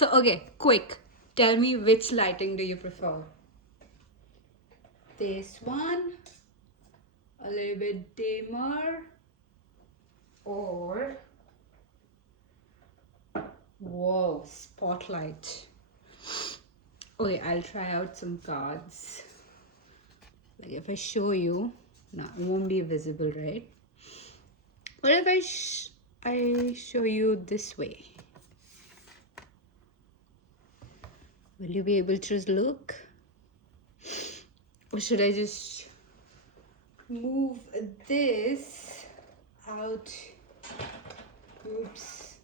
So, okay, quick. Tell me which lighting do you prefer? This one, a little bit dimmer, or whoa, spotlight. Okay, I'll try out some cards. Like if I show you, no, it won't be visible, right? What if I show you this way? Will you be able to just look? Or should I just move this out? Oops.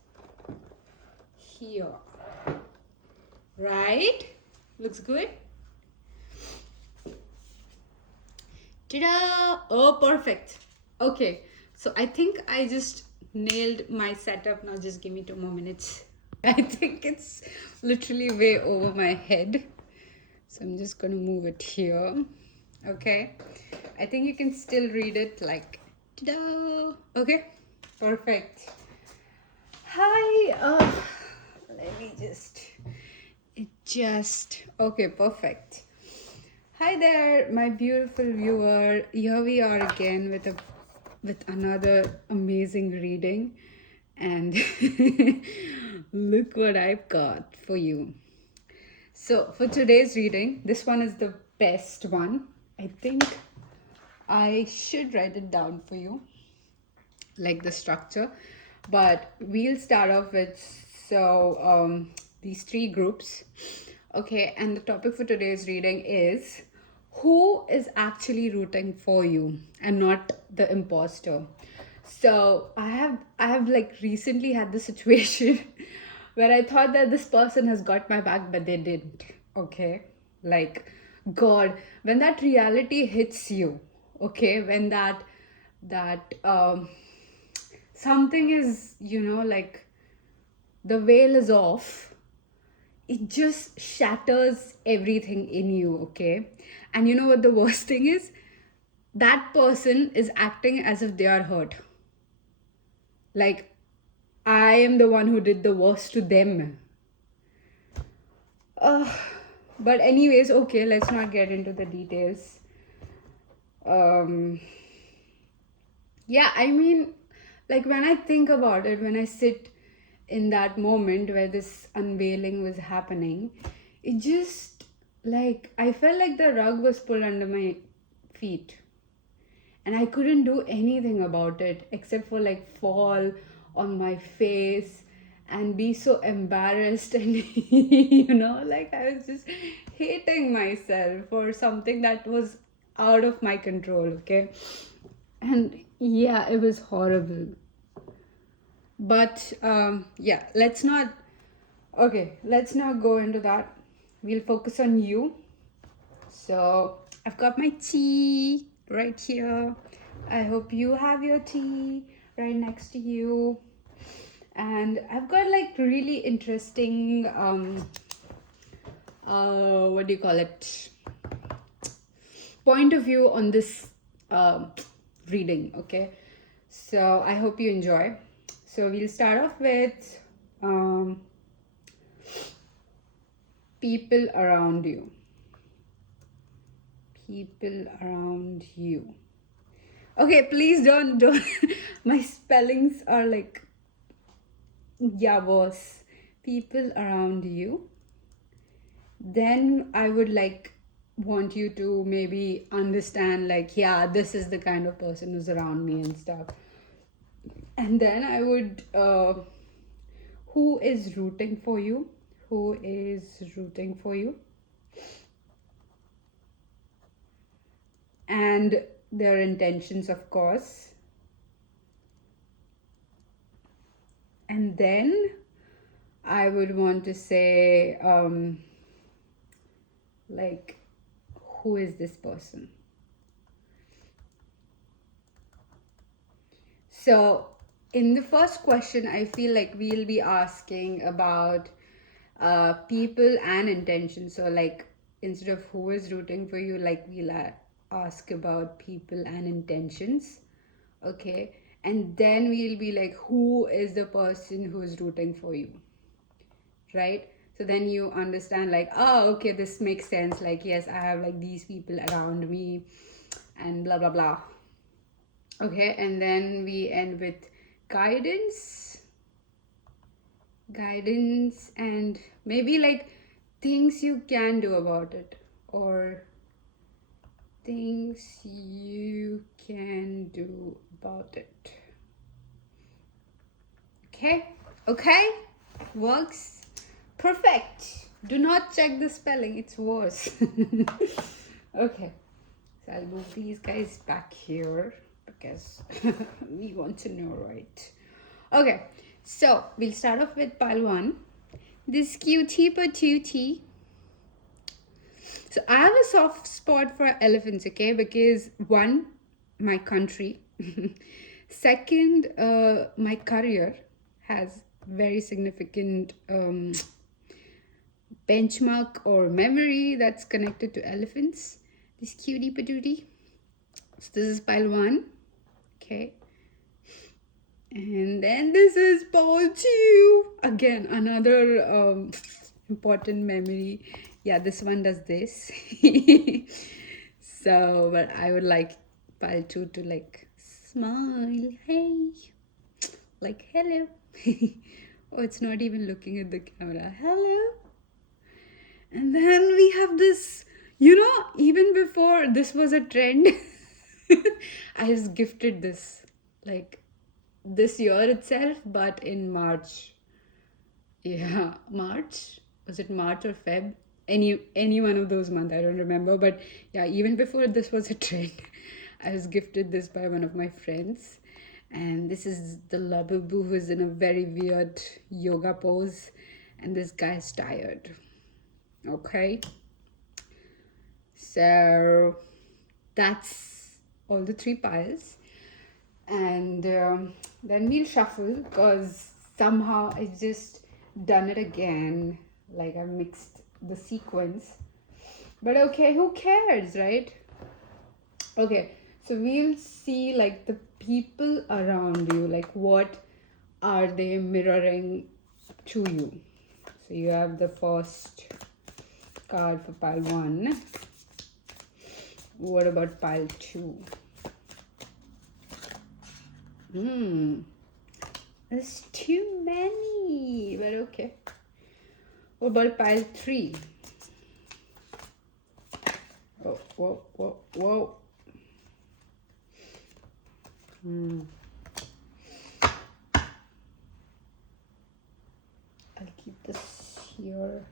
Here. Right? Looks good? Ta-da! Oh, perfect. Okay. So I think I just nailed my setup. Now just give me 2 more minutes. I think it's literally way over my head. So I'm just going to move it here. Okay. I think you can still read it like, ta-da! Okay. Perfect. Hi. Let me just okay, perfect. Hi there, my beautiful viewer. Here we are again with another amazing reading, and look what I've got for you. So for today's reading, this one is the best one. I think I should write it down for you, like the structure, but we'll start off with these three groups. Okay, and the topic for today's reading is who is actually rooting for you and not the imposter. So I have like recently had the situation where I thought that this person has got my back, but they didn't. Okay, like, God, when that reality hits you, okay, when that something is, like, the veil is off, it just shatters everything in you. Okay, and you know what the worst thing is? That person is acting as if they are hurt, like I am the one who did the worst to them. uh, but anyways, okay, let's not get into the details. um yeah, I mean, like, when I think about it, when I sit in that moment where this unveiling was happening, it just, like, I felt like the rug was pulled under my feet, and I couldn't do anything about it except for like fall on my face and be so embarrassed and like I was just hating myself for something that was out of my control. Okay, and yeah, it was horrible. But yeah, let's not go into that. We'll focus on you. So I've got my tea right here. I hope you have your tea right next to you. And I've got like really interesting what do you call it, point of view on this reading. Okay, so I hope you enjoy. So we'll start off with people around you. People around you. Okay, please don't. My spellings are like, yeah, worse. People around you. Then I would like want you to maybe understand, like, yeah, this is the kind of person who's around me and stuff. And then I would who is rooting for you? Who is rooting for you? And their intentions, of course. And then I would want to say, like, who is this person? So, in the first question, I feel like we'll be asking about people and intention. So, like, instead of who is rooting for you, like, we'll ask about people and intentions. Okay. And then we'll be like, who is the person who is rooting for you? Right? So then you understand like, oh, okay, this makes sense. Like, yes, I have like these people around me and blah, blah, blah. Okay, and then we end with guidance. Guidance and maybe like things you can do about it, or things you can do about it. Okay, okay, works. Perfect. Do not check the spelling, it's worse. Okay, so I'll move these guys back here because we want to know, right? Okay, so we'll start off with pile 1. This cutie patootie. So I have a soft spot for elephants, okay? Because one, my country. Second, my career has very significant benchmark or memory that's connected to elephants. This cutie patootie. So this is pile 1. Okay. And then this is pile 2. Again, another important memory. Yeah, this one does this. So, but I would like pile 2 to like smile. Hey. Like, hello. Oh, it's not even looking at the camera. Hello. And then we have this, even before this was a trend, I was gifted this like this year itself, but in March. Yeah, March. Was it March or Feb? Any one of those months, I don't remember. But yeah, even before this was a trend, I was gifted this by one of my friends. And this is the Labubu, who is in a very weird yoga pose. And this guy's tired. Okay. So that's all the 3 piles. And then we'll shuffle because somehow I just done it again. Like I mixed the sequence. But okay, who cares, right? Okay, so we'll see like the people around you, like what are they mirroring to you. So you have the first card for pile 1. What about pile 2? There's too many, but okay. What about pile 3? Oh, whoa, whoa, whoa. I'll keep this here.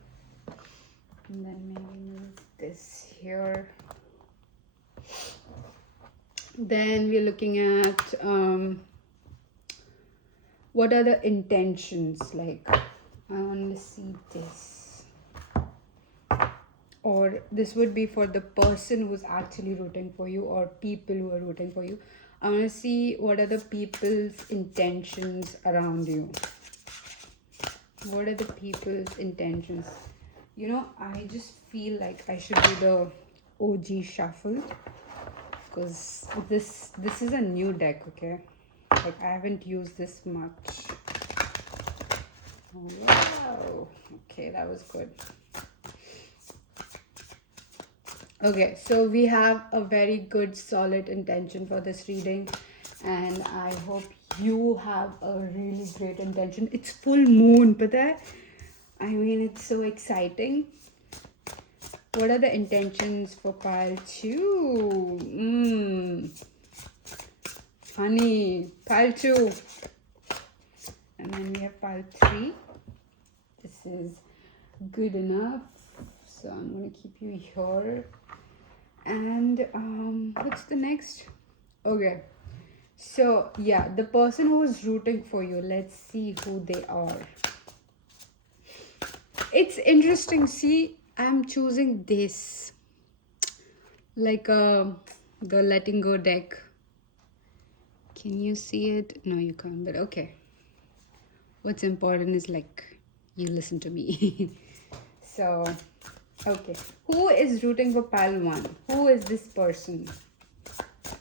And then maybe move this here. Then we're looking at what are the intentions, like I want to see this, or this would be for the person who's actually rooting for you or people who are rooting for you. I want to see what are the people's intentions around you. What are the people's intentions? I just feel like I should do the OG shuffle because this is a new deck, okay? Like I haven't used this much. Oh, wow. Okay, that was good. Okay, so we have a very good solid intention for this reading, and I hope you have a really great intention. It's full moon, but I mean, it's so exciting. What are the intentions for pile 2? Honey, pile 2. And then we have pile 3. This is good enough. So I'm going to keep you here. And what's the next? Okay. So yeah, the person who is rooting for you, let's see who they are. It's interesting. See, I'm choosing this. Like the letting go deck. Can you see it? No, you can't, but okay. What's important is like you listen to me. So, okay. Who is rooting for pile 1? Who is this person?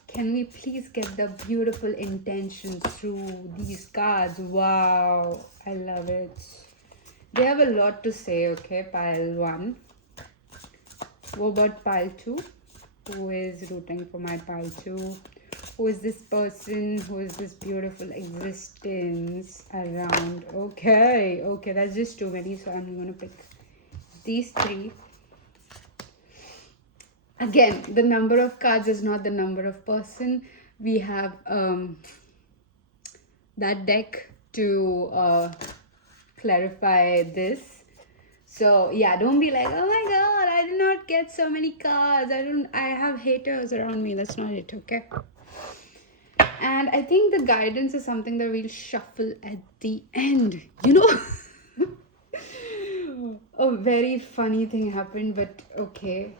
Can we please get the beautiful intentions through these cards? Wow, I love it. They have a lot to say, okay? Pile 1. What about pile 2? Who is rooting for my pile 2? Who is this person? Who is this beautiful existence around? Okay, that's just too many, so I'm gonna pick these 3. Again, the number of cards is not the number of person. We have that deck to clarify this. So yeah, don't be like, oh my god, I did not get so many cards. I have haters around me. That's not it, okay? And I think the guidance is something that we'll shuffle at the end. You know, a very funny thing happened, but okay,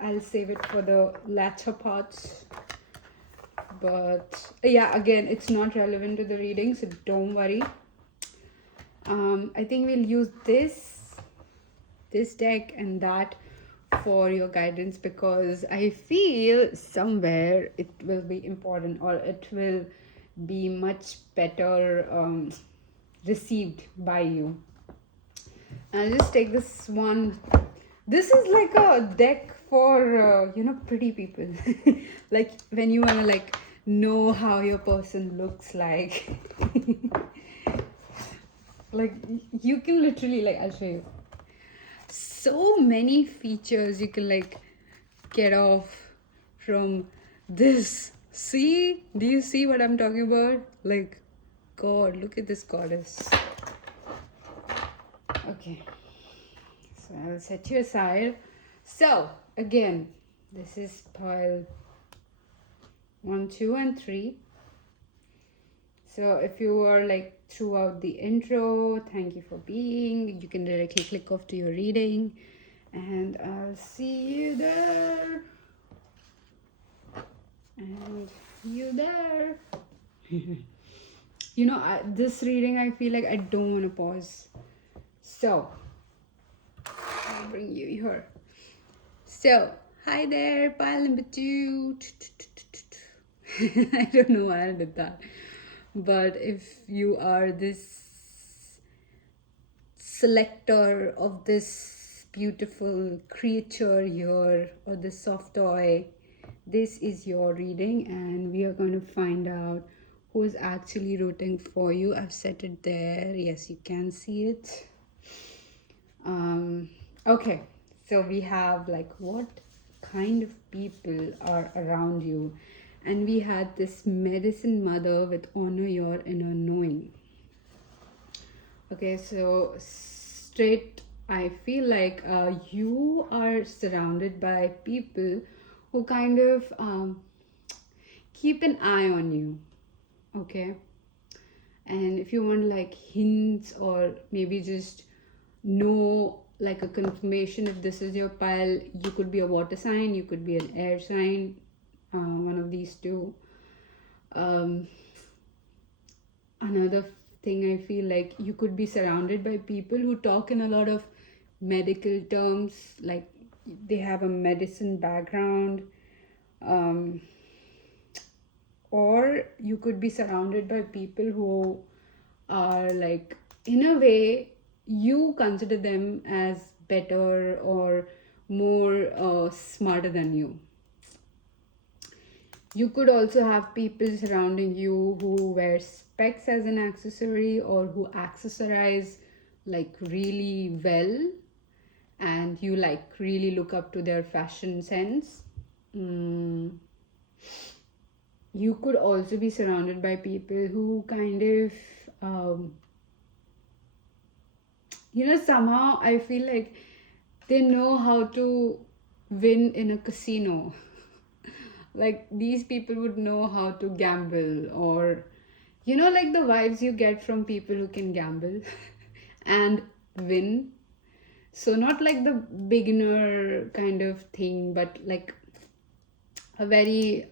I'll save it for the latter parts. But yeah, again, it's not relevant to the reading, so don't worry. I think we'll use this deck and that for your guidance, because I feel somewhere it will be important, or it will be much better received by you. I'll just take this one. This is like a deck for pretty people. Like when you want to like know how your person looks like. Like you can literally, like, I'll show you so many features you can like get off from this. See, do you see what I'm talking about? Like, god, look at this goddess. Okay, so I'll set you aside. So again, this is pile 1, 2 and 3. So if you were like throughout the intro, thank you for being. You can directly click off to your reading, and I'll see you there. And you there. You know, this reading, I feel like I don't want to pause. So I'll bring you here. So hi there, pile number 2. I don't know why I did that. But if you are this selector of this beautiful creature here, or this soft toy, this is your reading, and we are going to find out who's actually rooting for you. I've set it there. Yes, you can see it. Okay, so we have like what kind of people are around you, and we had this medicine mother with honor your inner knowing. Okay, so straight, I feel like you are surrounded by people who kind of keep an eye on you. Okay, and if you want like hints, or maybe just know like a confirmation if this is your pile, you could be a water sign, you could be an air sign, one of these two. Another thing, I feel like you could be surrounded by people who talk in a lot of medical terms, like they have a medicine background. Or you could be surrounded by people who are like, in a way, you consider them as better or more smarter than you. You could also have people surrounding you who wear specs as an accessory, or who accessorize like really well, and you like really look up to their fashion sense. You could also be surrounded by people who kind of somehow I feel like they know how to win in a casino. Like these people would know how to gamble, or like the vibes you get from people who can gamble and win. So not like the beginner kind of thing, but like a very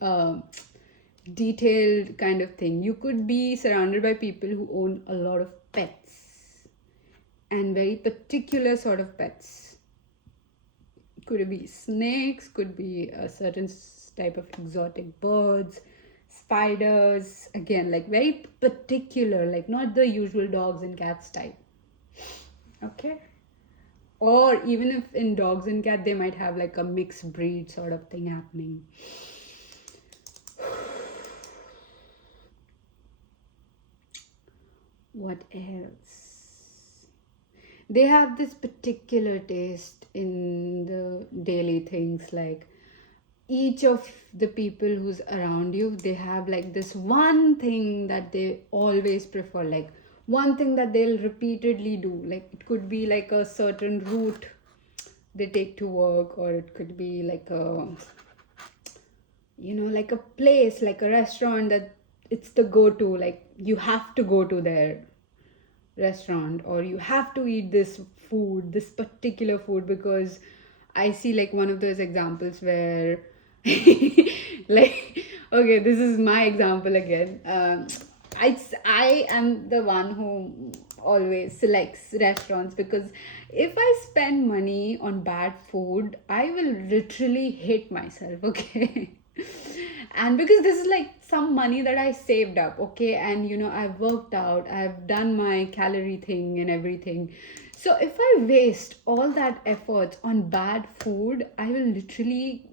detailed kind of thing. You could be surrounded by people who own a lot of pets, and very particular sort of pets. Could be snakes, could be a certain type of exotic birds, spiders, again like very particular, like not the usual dogs and cats type. Okay. Or even if in dogs and cat they might have like a mixed breed sort of thing happening. What else? They have this particular taste in the daily things, like each of the people who's around you, they have like this one thing that they always prefer, like one thing that they'll repeatedly do. Like it could be like a certain route they take to work, or it could be like a, like a place, like a restaurant that it's the go to, like you have to go to their restaurant, or you have to eat this food, this particular food, because I see like one of those examples where like, okay, this is my example again. I am the one who always selects restaurants, because if I spend money on bad food, I will literally hate myself. Okay. And because this is like some money that I saved up, okay, and I've worked out, I've done my calorie thing and everything. So if I waste all that effort on bad food, I will literally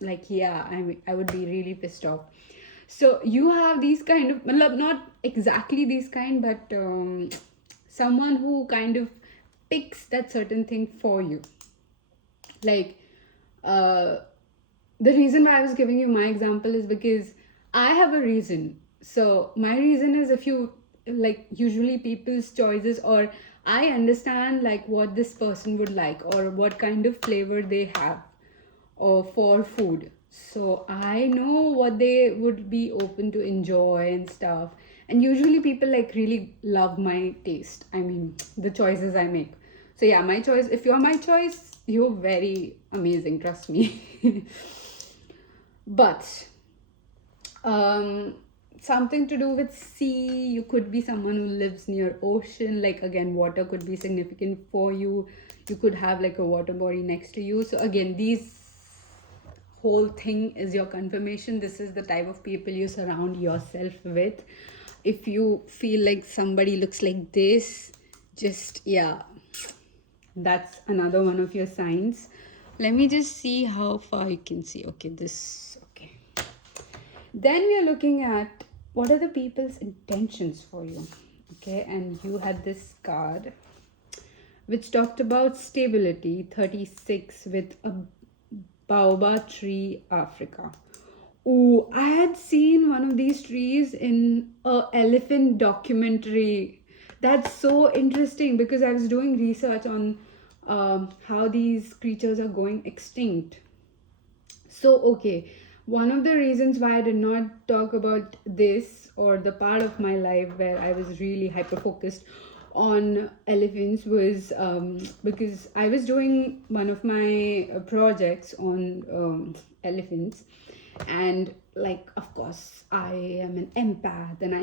like, yeah, I would be really pissed off. So you have these kind of, matlab, not exactly these kind, but someone who kind of picks that certain thing for you. Like, uh, the reason why I was giving you my example is because I have a reason. So my reason is, if you like, usually people's choices, or I understand like what this person would like, or what kind of flavor they have, or for food. So I know what they would be open to enjoy and stuff. And usually people like really love my taste. I mean, the choices I make. So yeah, my choice. If you're my choice, you're very amazing. Trust me. But um something to do with sea, you could be someone who lives near ocean, like again water could be significant for you. You could have like a water body next to you. So again, these whole thing is your confirmation. This is the type of people you surround yourself with. If you feel like somebody looks like this, just, yeah, that's another one of your signs. Let me just see how far you can see. Okay, this, okay. Then we are looking at what are the people's intentions for you. Okay, and you had this card which talked about stability, 36, with a baobab tree, Africa. Oh, I had seen one of these trees in a elephant documentary. That's so interesting, because I was doing research on how these creatures are going extinct. So, okay, one of the reasons why I did not talk about this, or the part of my life where I was really hyper focused on elephants, was because I was doing one of my projects on elephants. And like, of course, I am an empath, and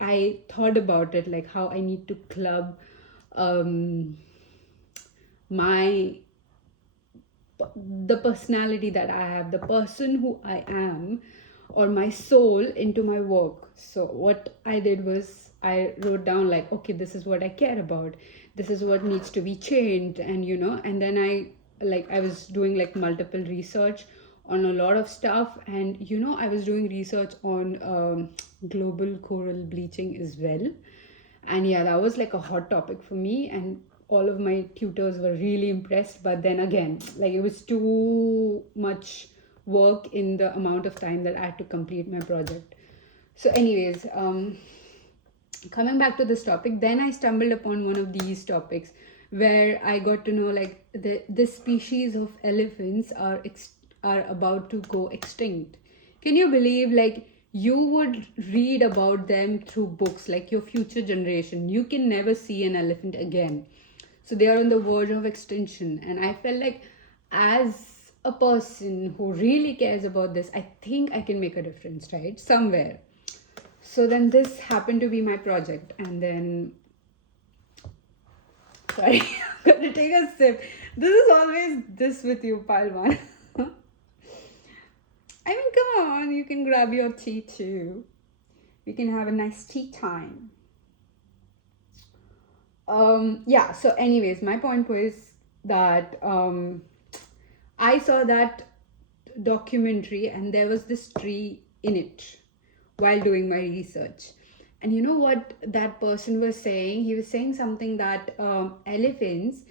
I thought about it, like how I need to club um, my the personality that I have, the person who I am, or my soul into my work. So what I did was I wrote down like, okay, this is what I care about. This is what needs to be changed, and and then I was doing like multiple research on a lot of stuff, and I was doing research on global coral bleaching as well. And yeah, that was like a hot topic for me, and all of my tutors were really impressed. But then again, like, it was too much work in the amount of time that I had to complete my project. So anyways, coming back to this topic, then I stumbled upon one of these topics where I got to know like the species of elephants are about to go extinct. Can you believe, like, you would read about them through books, like your future generation, you can never see an elephant again. So they are on the verge of extinction, and I felt like, as a person who really cares about this, I think I can make a difference, right, somewhere. So then this happened to be my project, and then, sorry, I'm gonna take a sip. This is always this with you, Palman. I mean, come on, you can grab your tea too. We can have a nice tea time. Yeah, so anyways, my point was that I saw that documentary and there was this tree in it while doing my research. And you know what that person was saying? He was saying something that elephants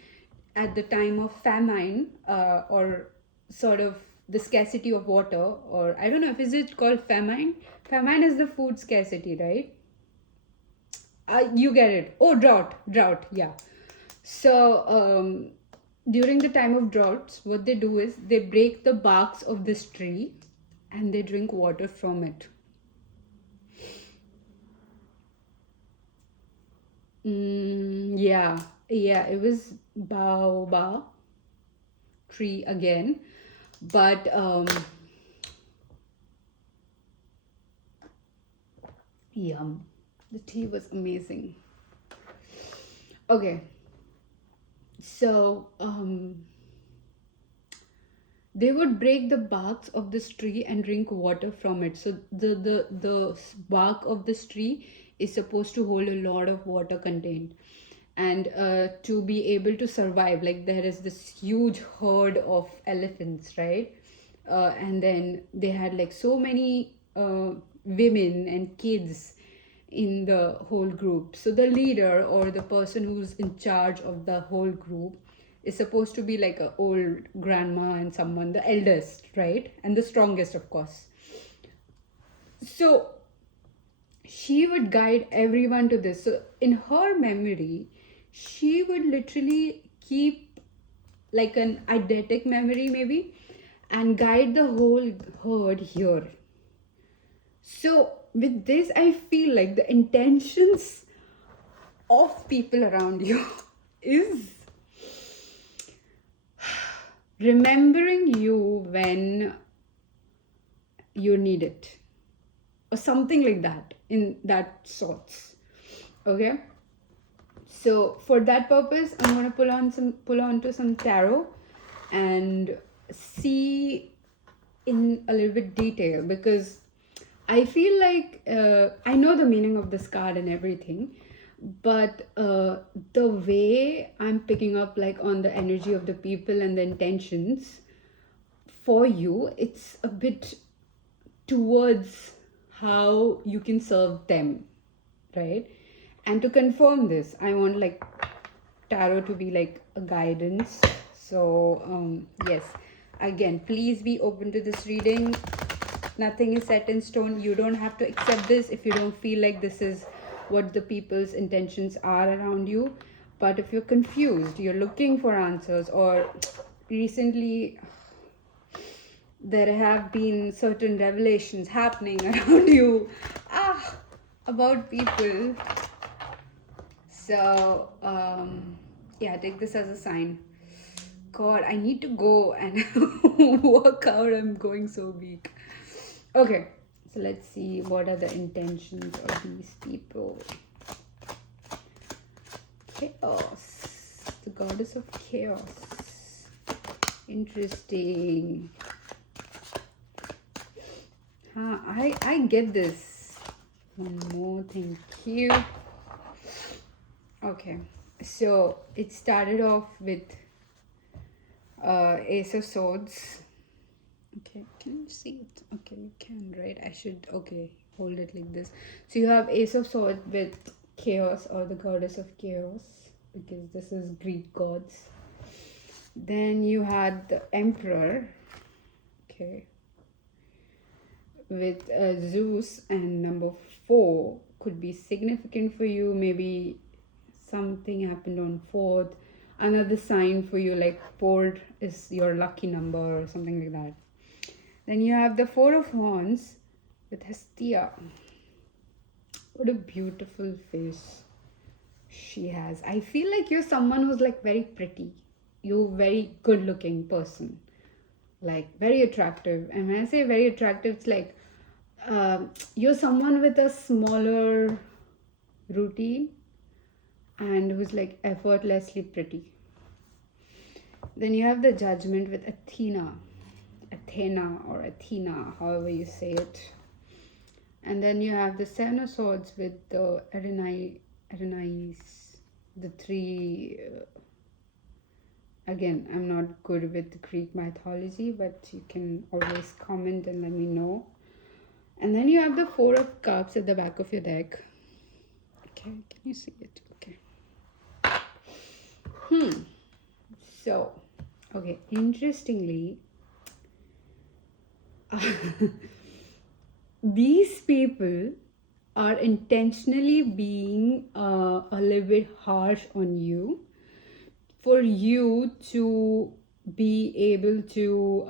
at the time of famine, or sort of the scarcity of water, or I don't know if is it called famine. Famine is the food scarcity, right? You get it. Oh, drought, yeah. So during the time of droughts, what they do is they break the barks of this tree and they drink water from it. Yeah, yeah, it was baobab tree again, but yum, the tea was amazing. Okay, so they would break the barks of this tree and drink water from it. So the bark of this tree is supposed to hold a lot of water contained, and to be able to survive, like there is this huge herd of elephants, right? And then they had like so many women and kids in the whole group. So the leader or the person who's in charge of the whole group is supposed to be like a old grandma and someone the eldest, right? And the strongest, of course. So she would guide everyone to this. So in her memory, she would literally keep like an eidetic memory maybe and guide the whole herd here. So with this, I feel like the intentions of people around you is remembering you when you need it, or something like that, in that sorts. Okay, so for that purpose, I'm going to pull on to some tarot and see in a little bit detail, because I feel like I know the meaning of this card and everything, but the way I'm picking up like on the energy of the people and the intentions for you, it's a bit towards how you can serve them, right? And to confirm this, I want like tarot to be like a guidance. So yes, again, please be open to this reading. Nothing is set in stone. You don't have to accept this if you don't feel like this is what the people's intentions are around you. But if you're confused, you're looking for answers, or recently there have been certain revelations happening around you, about people. So yeah, take this as a sign. God, I need to go and work out. I'm going so weak. Okay, so let's see what are the intentions of these people. Chaos, the goddess of chaos. Interesting. I get this. One more, thank you. Okay, so it started off with Ace of Swords. Okay, can you see it? Okay, you can, right? I should, okay, hold it like this. So you have Ace of Swords with chaos, or the goddess of chaos, because this is Greek gods. Then you had the Emperor, okay, with Zeus, and number 4 could be significant for you. Maybe something happened on 4th. Another sign for you, like 4 is your lucky number or something like that. Then you have the 4 of Wands with Hestia. What a beautiful face she has. I feel like you're someone who's like very pretty. You're very good looking person. Like very attractive. And when I say very attractive, it's like you're someone with a smaller routine and who's like effortlessly pretty. Then you have the Judgment with Athena, or Athena, however you say it. And then you have the 7 of Swords with the Adonis. the three. Again, I'm not good with Greek mythology, but you can always comment and let me know. And then you have the Four of Cups at the back of your deck. Okay, can you see it? Okay. So, okay, interestingly, these people are intentionally being a little bit harsh on you for you to be able to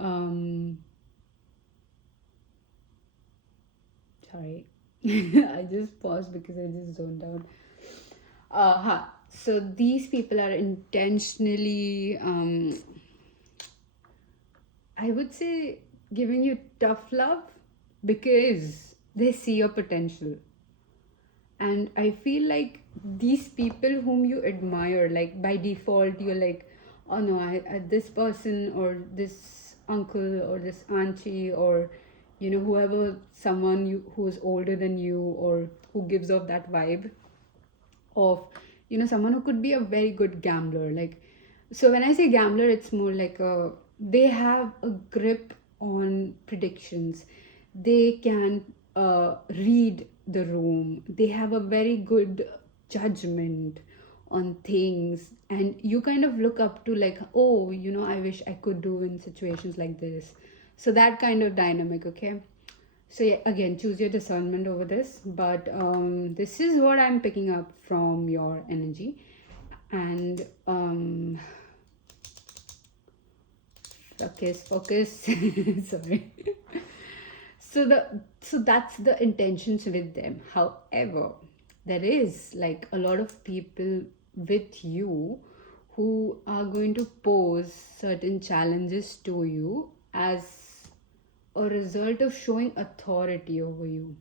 sorry. I just paused because I just zoned out. So these people are intentionally I would say giving you tough love because they see your potential. And I feel like these people whom you admire, like by default you're like, oh no, I this person or this uncle or this auntie or whoever, someone who's older than you or who gives off that vibe of someone who could be a very good gambler. Like, so when I say gambler, it's more like they have a grip on predictions. They can read the room. They have a very good judgment on things, and you kind of look up to, like, oh, I wish I could do in situations like this. So that kind of dynamic. Okay, so yeah, again, choose your discernment over this, but this is what I'm picking up from your energy. And focus. Sorry. So that's the intentions with them. However, there is like a lot of people with you who are going to pose certain challenges to you as a result of showing authority over you.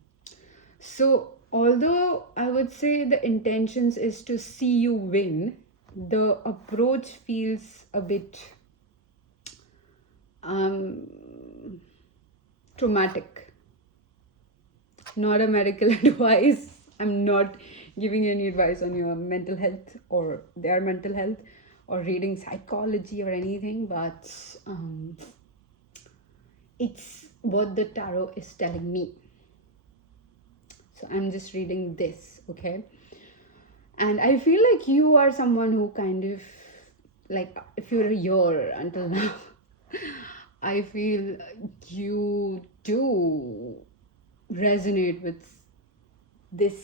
So, although I would say the intentions is to see you win, the approach feels a bit um, traumatic. Not a medical advice. I'm not giving you any advice on your mental health or their mental health or reading psychology or anything, but it's what the tarot is telling me. So I'm just reading this, okay? And I feel like you are someone who kind of, like, if you're a year until now, I feel you do resonate with this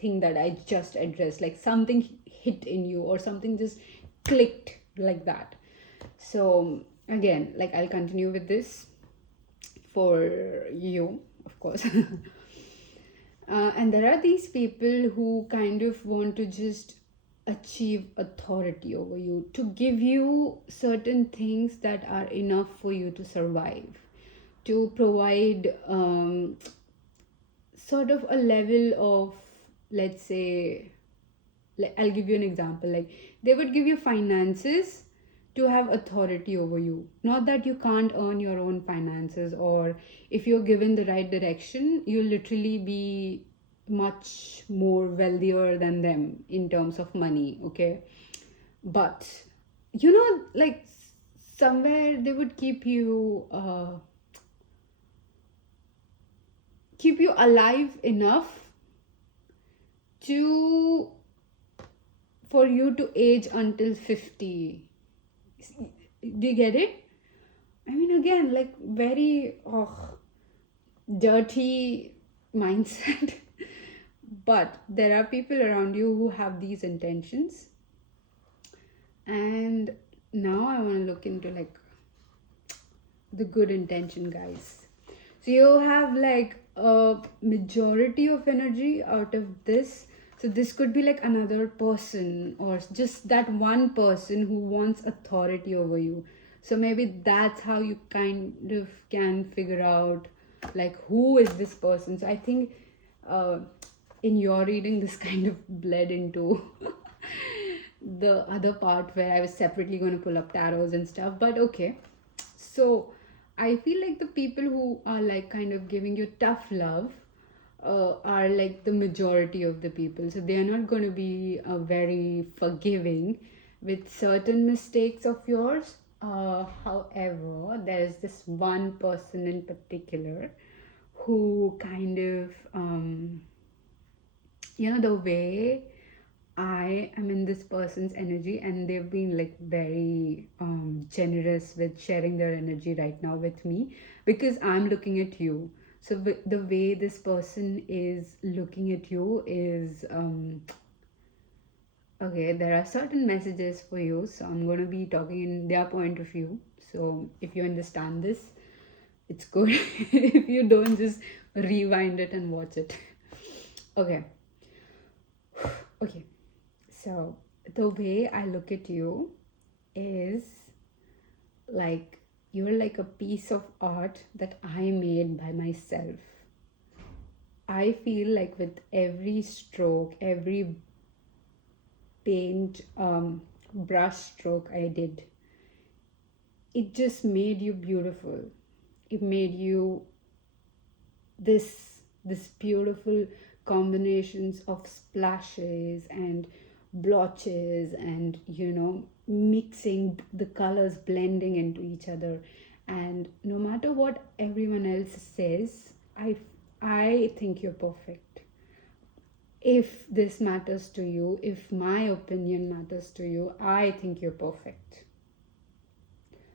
thing that I just addressed. Like something hit in you or something just clicked like that. So again, like, I'll continue with this for you, of course. And there are these people who kind of want to just achieve authority over you, to give you certain things that are enough for you to survive, to provide sort of a level of, let's say, like, I'll give you an example. Like, they would give you finances to have authority over you. Not that you can't earn your own finances, or if you're given the right direction, you'll literally be much more wealthier than them in terms of money, okay? But, like, somewhere they would keep you alive enough to for you to age until 50. Do you get it? I mean, again, like, very dirty mindset. But there are people around you who have these intentions. And now I want to look into, like, the good intention guys. So you have like a majority of energy out of this. So this could be like another person or just that one person who wants authority over you. So maybe that's how you kind of can figure out, like, who is this person. So I think in your reading this kind of bled into the other part where I was separately going to pull up tarots and stuff. But okay, so I feel like the people who are like kind of giving you tough love, are like the majority of the people. So they are not going to be very forgiving with certain mistakes of yours. However, there's this one person in particular who kind of, the way I am in this person's energy, and they've been like very generous with sharing their energy right now with me because I'm looking at you. So the way this person is looking at you is okay. There are certain messages for you, so I'm going to be talking in their point of view. So if you understand this, it's good. If you don't, just rewind it and watch it. Okay. Okay. So the way I look at you is like you're like a piece of art that I made by myself. I feel like with every stroke, every paint brush stroke I did, it just made you beautiful. It made you this beautiful combinations of splashes and blotches, and mixing the colors, blending into each other. And no matter what everyone else says, I think you're perfect. If this matters to you, if my opinion matters to you, I think you're perfect.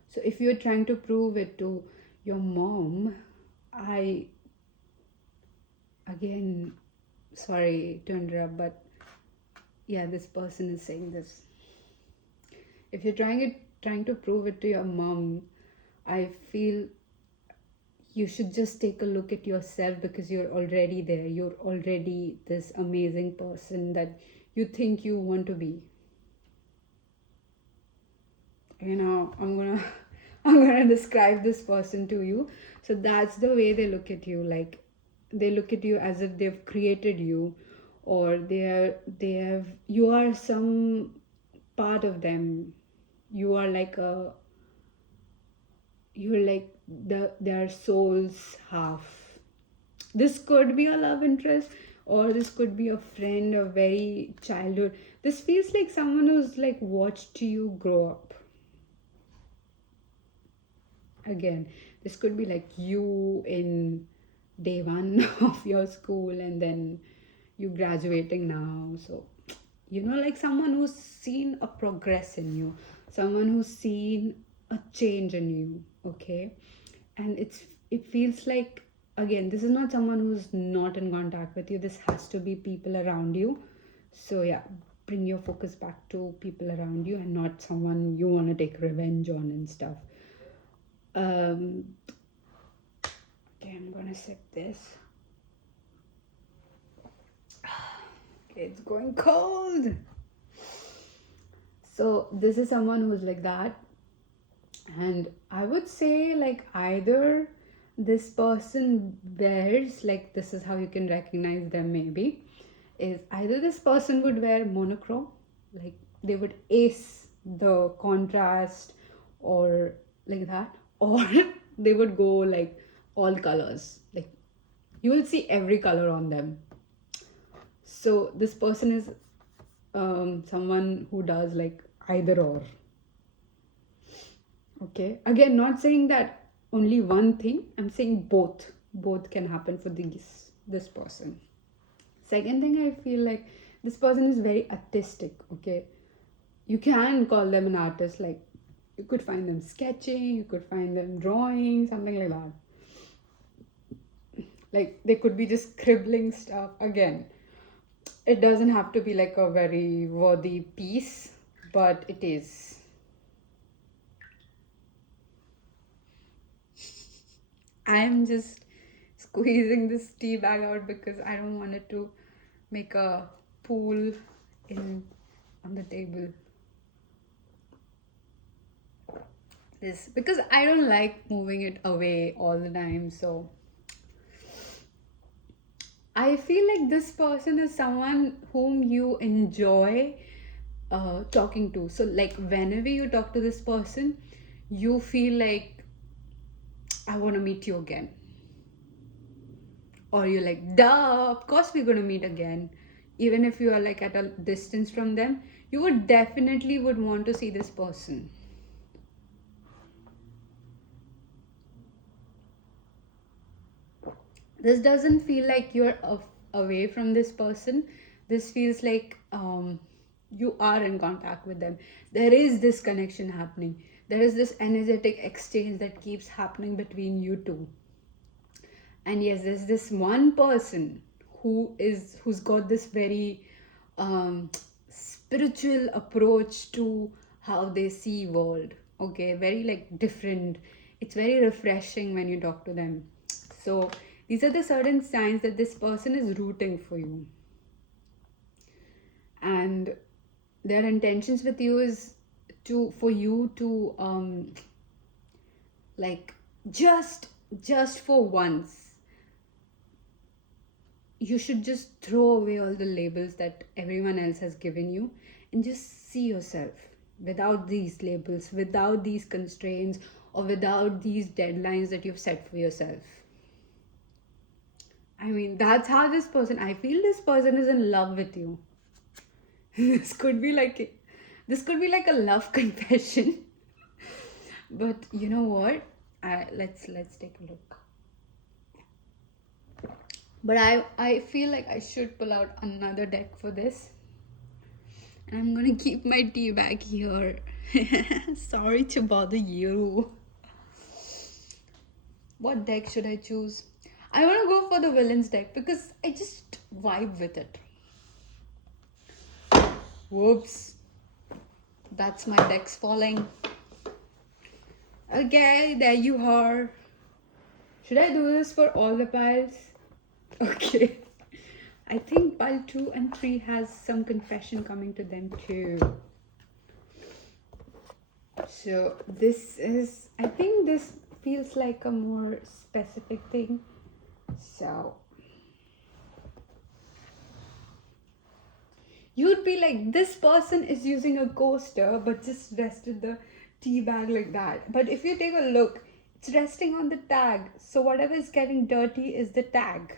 So if you're trying to prove it to your mom, I again, sorry to interrupt, but yeah, this person is saying this. If you're trying to prove it to your mom, I feel you should just take a look at yourself, because you're already there. You're already this amazing person that you think you want to be. I'm gonna I'm gonna describe this person to you. So that's the way they look at you. Like, they look at you as if they've created you, or you are some part of them. You are like a you're like their soul's half. This could be a love interest, or this could be a friend, a very childhood. This feels like someone who's like watched you grow up. Again, this could be like you in day one of your school, and then you graduating now. So like someone who's seen a progress in you, someone who's seen a change in you. Okay. And it feels like, again, this is not someone who's not in contact with you. This has to be people around you. So yeah, bring your focus back to people around you, and not someone you want to take revenge on and stuff. um okay, I'm gonna sip this. Okay, it's going cold. So this is someone who's like that. And I would say, like, either this person wears, like, this is how you can recognize them, maybe, is either this person would wear monochrome, like they would ace the contrast, or like that, or they would go like all colors, like you will see every color on them. So this person is someone who does like either or. Okay, again, not saying that only one thing, I'm saying both can happen for this person. Second thing, I feel like this person is very artistic. Okay, you can call them an artist. Like, you could find them sketching, you could find them drawing, something like that. Like, they could be just scribbling stuff. Again, it doesn't have to be like a very worthy piece, but it is. I'm just squeezing this tea bag out because I don't want it to make a pool in on the table. This, because I don't like moving it away all the time. So I feel like this person is someone whom you enjoy talking to. So like, whenever you talk to this person, you feel like, I want to meet you again. or you're like, duh, of course we're going to meet again. Even if you are like at a distance from them, you would definitely would want to see this person. This doesn't feel like you're away from this person. This feels like you are in contact with them. There is this connection happening. There is this energetic exchange that keeps happening between you two. And yes, there's this one person who's got this very spiritual approach to how they see world. Okay, very like different. It's very refreshing when you talk to them. So these are the certain signs that this person is rooting for you, and their intentions with you is to for you to like just for once you should just throw away all the labels that everyone else has given you and just see yourself without these labels, without these constraints, or without these deadlines that you've set for yourself. I mean, that's how I feel this person is in love with you. this could be like this could be like a love confession. But you know what? Let's take a look. But I feel like I should pull out another deck for this. And I'm gonna keep my tea bag here. Sorry to bother you. What deck should I choose? I wanna go for the villains deck because I just vibe with it. Whoops. That's my deck's falling. Okay, there you are. Should I do this for all the piles? Okay. I think pile 2 and 3 has some confession coming to them too. So I think this feels like a more specific thing. So you'd be like, this person is using a coaster but just rested the tea bag like that. But if you take a look, it's resting on the tag. So whatever is getting dirty is the tag.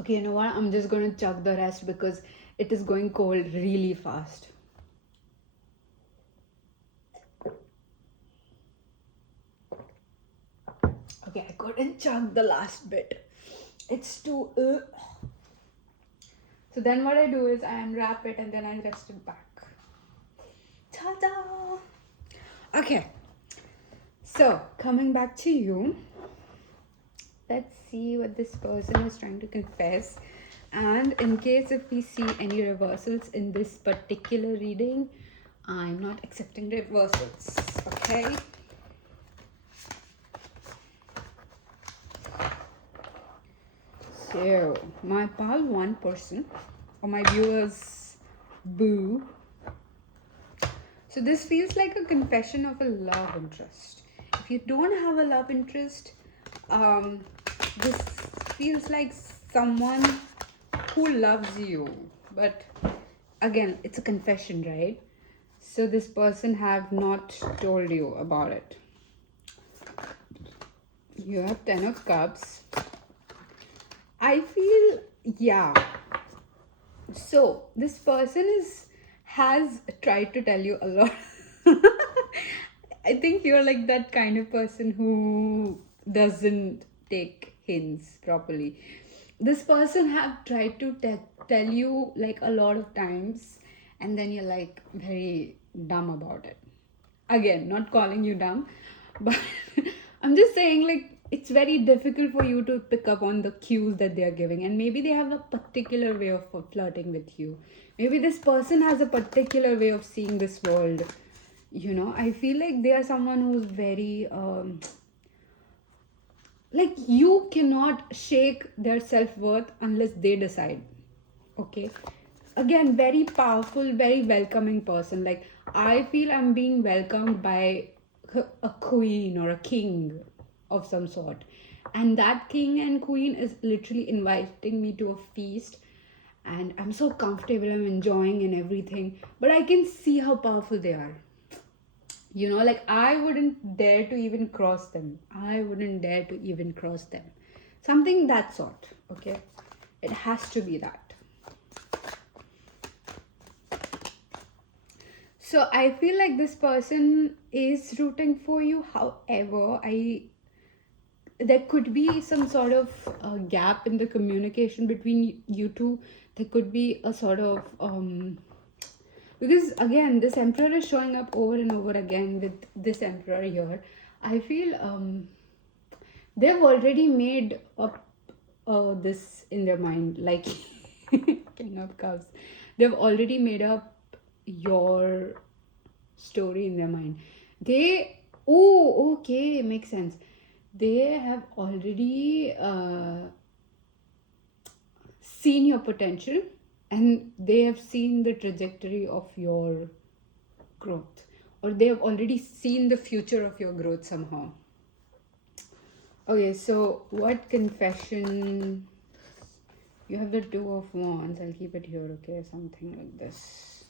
Okay, you know what? I'm just going to chug the rest because it is going cold really fast. Okay, I couldn't chug the last bit. It's too... So then what I do is I unwrap it and then I rest it back. Ta-da! Okay. So, coming back to you. Let's see what this person is trying to confess. And in case if we see any reversals in this particular reading, I'm not accepting reversals. Okay? So, my pal 1 person, or my viewers, boo. So this feels like a confession of a love interest. If you don't have a love interest, this feels like someone who loves you. But again, it's a confession, right? So this person have not told you about it. You have 10 of Cups. I feel, yeah. So this person has tried to tell you a lot. I think you're like that kind of person who doesn't take hints properly. This person have tried to tell you like a lot of times, and then you're like very dumb about it. Again, not calling you dumb, but I'm just saying like it's very difficult for you to pick up on the cues that they are giving, and maybe they have a particular way of flirting with you. Maybe this person has a particular way of seeing this world. You know, I feel like they are someone who's very like you cannot shake their self-worth unless they decide. Okay, again, very powerful, very welcoming person. Like I feel I'm being welcomed by a queen or a king of some sort, and that king and queen is literally inviting me to a feast, and I'm so comfortable, I'm enjoying and everything, but I can see how powerful they are. You know, like I wouldn't dare to even cross them. I wouldn't dare to even cross them. Something that sort, okay? It has to be that. So I feel like this person is rooting for you. However, there could be some sort of gap in the communication between you two. There could be a sort of because again, this emperor is showing up over and over again with this emperor here. I feel they've already made up this in their mind, like King of Cups. They've already made up your story in their mind. They, oh, okay, makes sense. They have already seen your potential, and they have seen the trajectory of your growth, or they have already seen the future of your growth somehow. Okay, so what confession? You have the Two of Wands. I'll keep it here, okay? Something like this.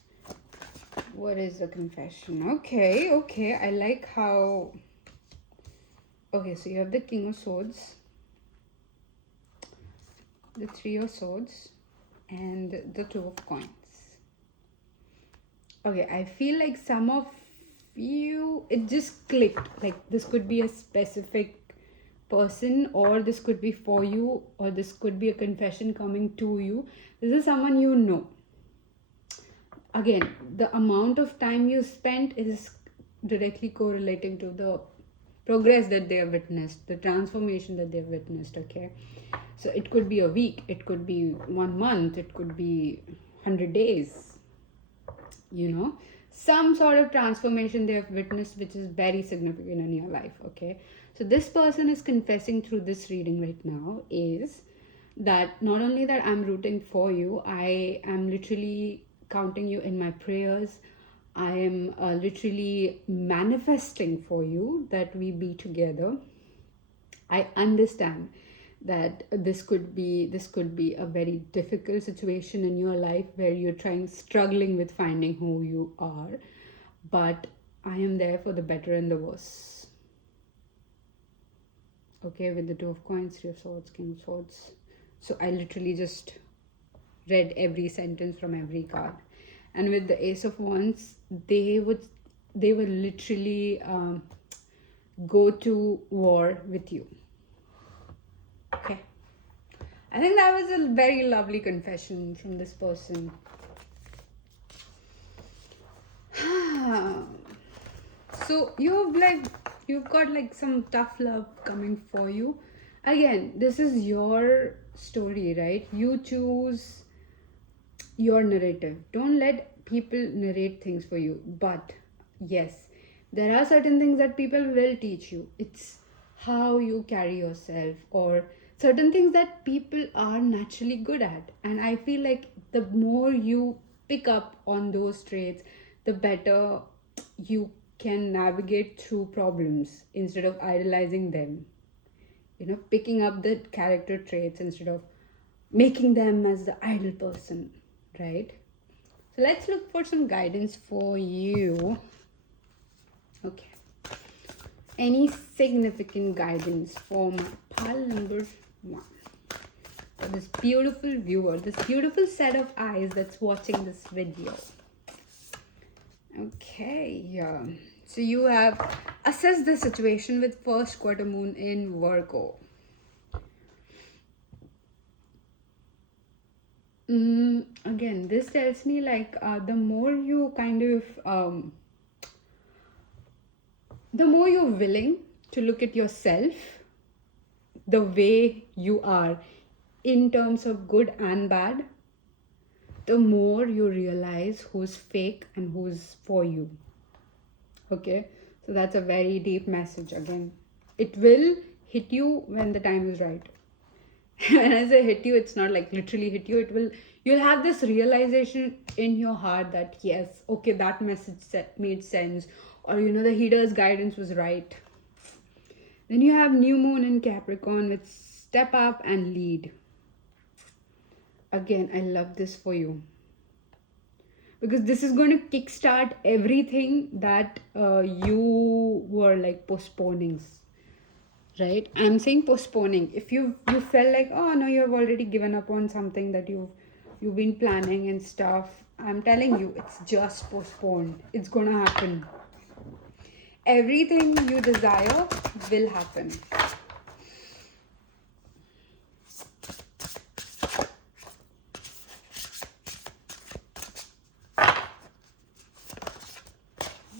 What is the confession? Okay, okay. I like how. Okay, so you have the King of Swords, the Three of Swords, and the Two of Coins. Okay, I feel like some of you, it just clicked. Like this could be a specific person, or this could be for you, or this could be a confession coming to you. This is someone you know. Again, the amount of time you spent is directly correlating to the progress that they have witnessed, the transformation that they've witnessed. Okay, so it could be a week, it could be 1 month, it could be 100 days, you know, some sort of transformation they have witnessed which is very significant in your life. Okay, so this person is confessing through this reading right now is that not only that I'm rooting for you, I am literally counting you in my prayers. I am literally manifesting for you that we be together. I understand that this could be a very difficult situation in your life where you're struggling with finding who you are, but I am there for the better and the worse. Okay, with the Two of Coins, Three of Swords, King of Swords. So I literally just read every sentence from every card. And with the Ace of Wands, they would literally go to war with you. Okay, I think that was a very lovely confession from this person. So you've got like some tough love coming for you. Again, this is your story, right? You choose your narrative. Don't let people narrate things for you. But yes, there are certain things that people will teach you. It's how you carry yourself, or certain things that people are naturally good at. And I feel like the more you pick up on those traits, the better you can navigate through problems instead of idolizing them. You know, picking up the character traits instead of making them as the ideal person, right? So let's look for some guidance for you. Okay, any significant guidance for my pile number 1, for this beautiful viewer, this beautiful set of eyes that's watching this video? Okay, yeah. So you have assessed the situation with first quarter moon in Virgo. Again, this tells me like the more you kind of the more you're willing to look at yourself the way you are, in terms of good and bad, the more you realize who's fake and who's for you. Okay, so that's a very deep message. Again, it will hit you when the time is right. When I say hit you, it's not like literally hit you. You'll have this realization in your heart that yes, okay, that message made sense, or you know, the healer's guidance was right. Then you have new moon in Capricorn with step up and lead. Again, I love this for you. because this is going to kickstart everything that you were like postponing, right? I'm saying postponing. If you felt like, oh no, you have already given up on something that you've been planning and stuff, I'm telling you, it's just postponed. It's gonna happen. Everything you desire will happen.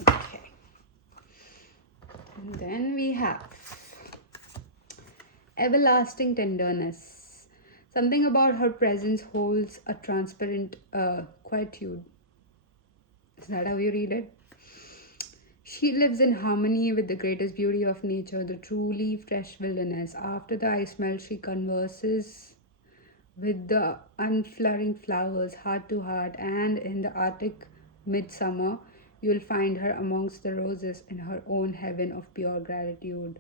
Okay. And then we have everlasting tenderness. Something about her presence holds a transparent quietude. Is that how you read it? She lives in harmony with the greatest beauty of nature, the truly fresh wilderness. After the ice melt, she converses with the unflowering flowers heart to heart, and in the Arctic midsummer, you'll find her amongst the roses in her own heaven of pure gratitude.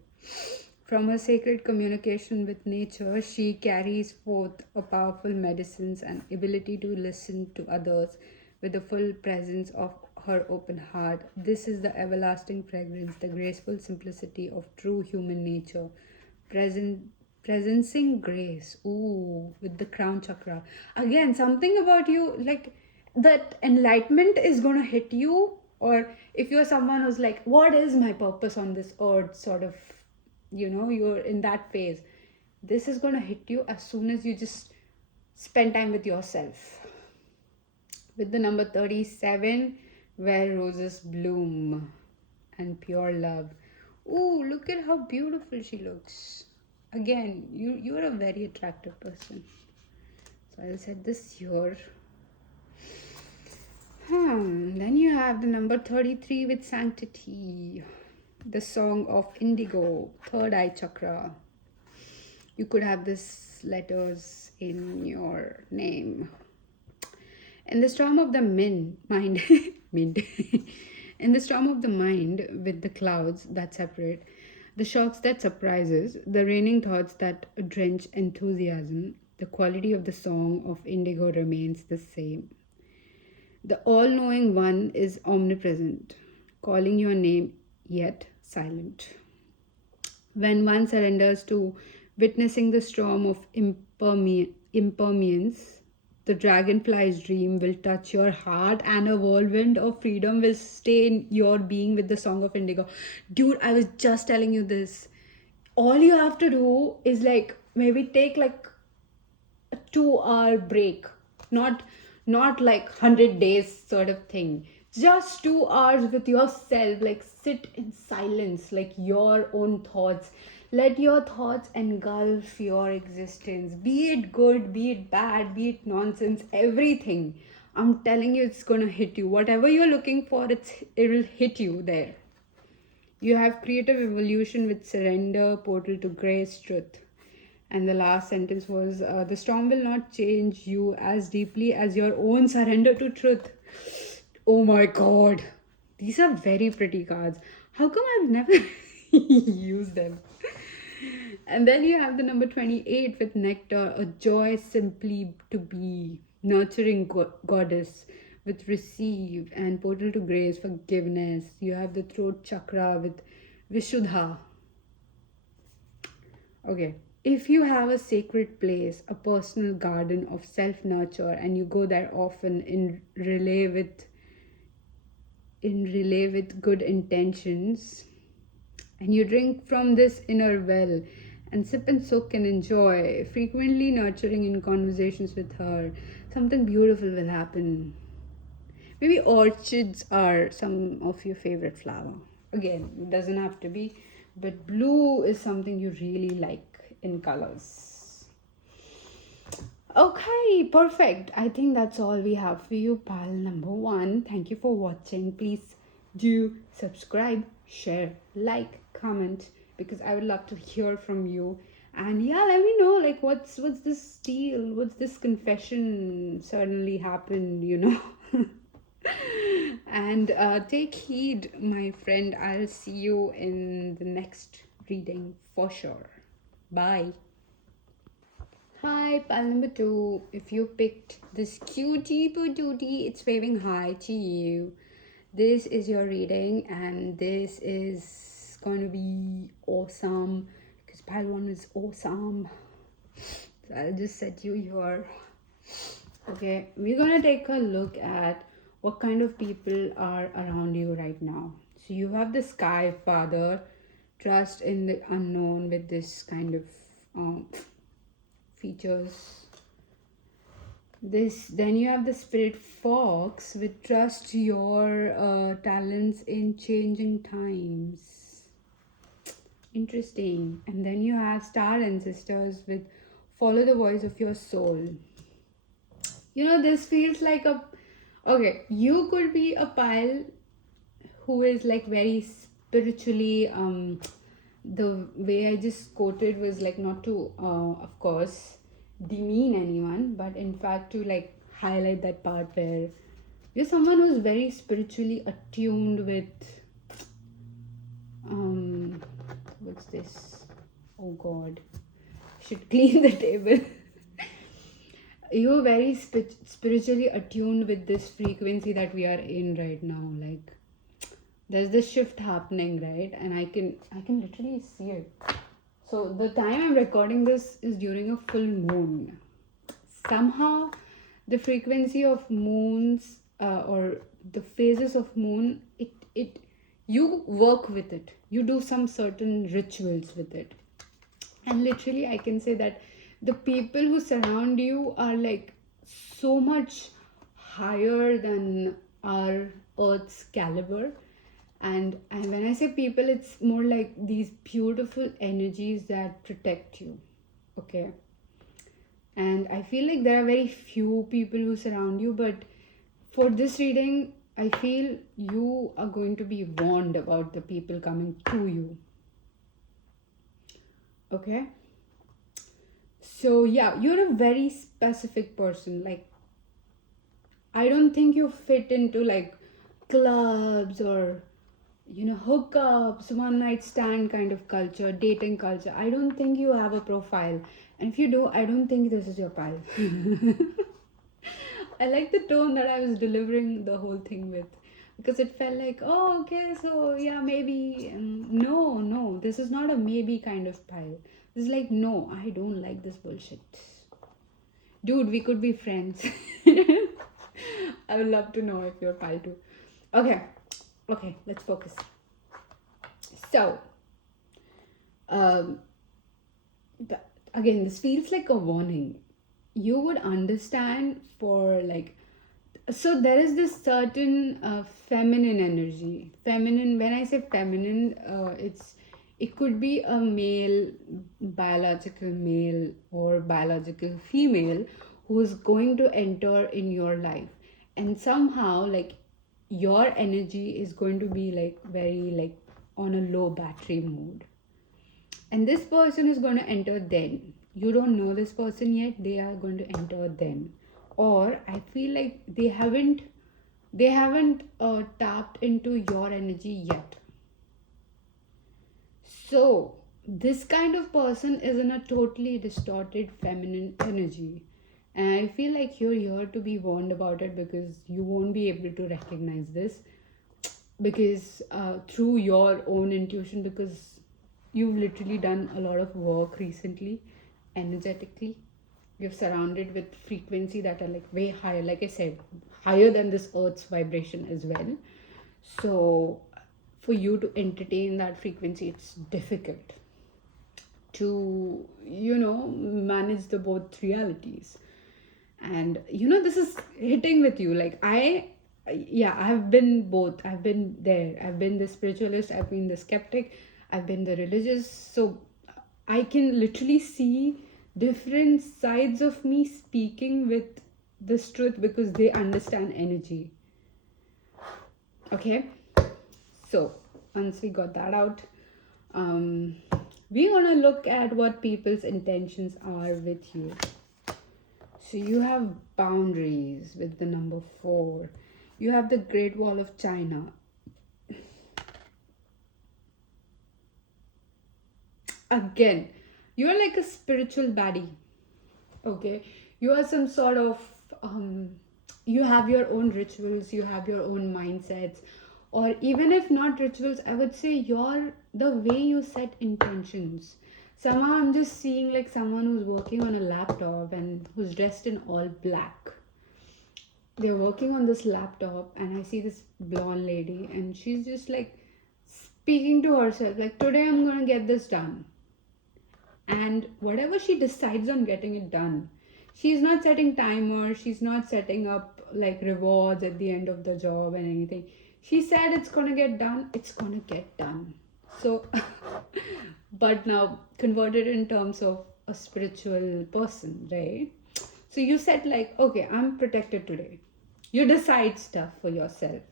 From her sacred communication with nature, she carries forth a powerful medicines and ability to listen to others with the full presence of her open heart. This is the everlasting fragrance, the graceful simplicity of true human nature, present presencing grace. Ooh, with the crown chakra. Again, something about you, like that enlightenment is gonna hit you, or if you're someone who's like, what is my purpose on this earth, sort of, you're in that phase, this is going to hit you as soon as you just spend time with yourself. With the number 37, where roses bloom and pure love. Ooh, look at how beautiful she looks. Again, you're a very attractive person, so I'll set this here. Then you have the number 33 with sanctity, the song of indigo, third eye chakra. You could have this letters in your name. In the storm of the mind, mind. In the storm of the mind, with the clouds that separate, the shocks that surprises, the raining thoughts that drench enthusiasm, the quality of the song of indigo remains the same. The all-knowing one is omnipresent, calling your name yet silent. When one surrenders to witnessing the storm of impermanence, the dragonfly's dream will touch your heart and a whirlwind of freedom will stay in your being with the song of indigo. Dude, I was just telling you this. All you have to do is like maybe take like a 2 hour break, not like 100 days sort of thing, just 2 hours with yourself, like sit in silence, like your own thoughts. Let your thoughts engulf your existence, be it good, be it bad, be it nonsense, everything. I'm telling you, it's gonna hit you. Whatever you're looking for, it will hit you there. You have creative evolution with surrender, portal to grace, truth. And the last sentence was the storm will not change you as deeply as your own surrender to truth. Oh my god. These are very pretty cards. How come I've never used them? And then you have the number 28 with nectar, a joy simply to be, nurturing goddess with receive, and portal to grace, forgiveness. You have the throat chakra with Vishuddha. Okay. If you have a sacred place, a personal garden of self nurture, and you go there often in relay with good intentions, and you drink from this inner well and sip and soak and enjoy, frequently nurturing in conversations with her, something beautiful will happen. Maybe orchids are some of your favorite flower. Again, it doesn't have to be, but blue is something you really like in colors. Okay, perfect. I think that's all we have for you, pal number one. Thank you for watching. Please do subscribe, share, like, comment, because I would love to hear from you. And yeah, let me know, like, what's this deal? What's this confession suddenly happened? And take heed, my friend. I'll see you in the next reading for sure. Bye. Hi, pile number two. If you picked this cutie patootie, it's waving hi to you. This is your reading, and this is going to be awesome because pile one is awesome. So I'll just set you here. Okay, we're gonna take a look at what kind of people are around you right now. So you have the Sky Father, trust in the unknown with this kind of features. This then you have the Spirit Fox with trust your talents in changing times. Interesting. And then you have Star Ancestors with follow the voice of your soul. This feels like a okay, you could be a pile who is like very spiritually the way I just quoted was like not to of course demean anyone, but in fact to like highlight that part where you're someone who's very spiritually attuned with um what's this, oh god, should clean the table. You're very spiritually attuned with this frequency that we are in right now. Like there's this shift happening, right? And I can literally see it. So the time I'm recording this is during a full moon. Somehow the frequency of moons or the phases of moon, it you work with it, you do some certain rituals with it. And literally I can say that the people who surround you are like so much higher than our earth's caliber. And when I say people, it's more like these beautiful energies that protect you. Okay, and I feel like there are very few people who surround you, but for this reading I feel you are going to be warned about the people coming to you. Okay, so yeah, you're a very specific person. Like I don't think you fit into like clubs or hookups, one night stand kind of culture, dating culture. I don't think you have a profile. And if you do, I don't think this is your pile. I like the tone that I was delivering the whole thing with, because it felt like, oh, okay, so yeah, maybe. No, no, this is not a maybe kind of pile. This is like, no, I don't like this bullshit. Dude, we could be friends. I would love to know if you're pile too. Okay, okay, let's focus. So, um, again, this feels like a warning. You would understand for like, so there is this certain feminine energy. Feminine, when I say feminine, it could be a male, biological male or biological female who is going to enter in your life, and somehow like your energy is going to be like very like on a low battery mode, and this person is going to enter then. You don't know this person yet, they are going to enter then. Or I feel like they haven't tapped into your energy yet. So this kind of person is in a totally distorted feminine energy, and I feel like you're here to be warned about it, because you won't be able to recognize this, because through your own intuition, because you've literally done a lot of work recently energetically. You're surrounded with frequency that are like way higher, like I said, higher than this earth's vibration as well. So for you to entertain that frequency, it's difficult to manage the both realities. And this is hitting with you. Like yeah, I've been both. I've been there. I've been the spiritualist, I've been the skeptic, I've been the religious. So I can literally see different sides of me speaking with this truth, because they understand energy. Okay, so once we got that out, um we're gonna look at what people's intentions are with you. So you have boundaries with the number 4. You have the Great Wall of China. Again, you're like a spiritual baddie. Okay, you are some sort of um, you have your own rituals, you have your own mindsets, or even if not rituals, I would say your the way you set intentions. Somehow I'm just seeing like someone who's working on a laptop and who's dressed in all black. They're working on this laptop, and I see this blonde lady, and she's just like speaking to herself, like, today I'm gonna get this done. And whatever she decides on getting it done, she's not setting timers, she's not setting up like rewards at the end of the job and anything. She said it's gonna get done, it's gonna get done. So but now converted in terms of a spiritual person, right? So you said like, okay, I'm protected today. You decide stuff for yourself,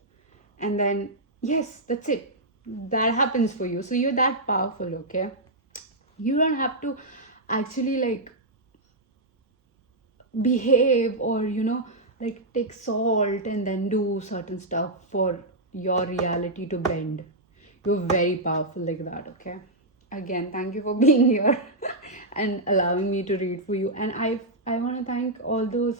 and then yes, that's it, that happens for you. So you're that powerful, okay? You don't have to actually like behave, or like take salt and then do certain stuff for your reality to bend. You're very powerful like that, okay? Again, thank you for being here and allowing me to read for you. And I want to thank all those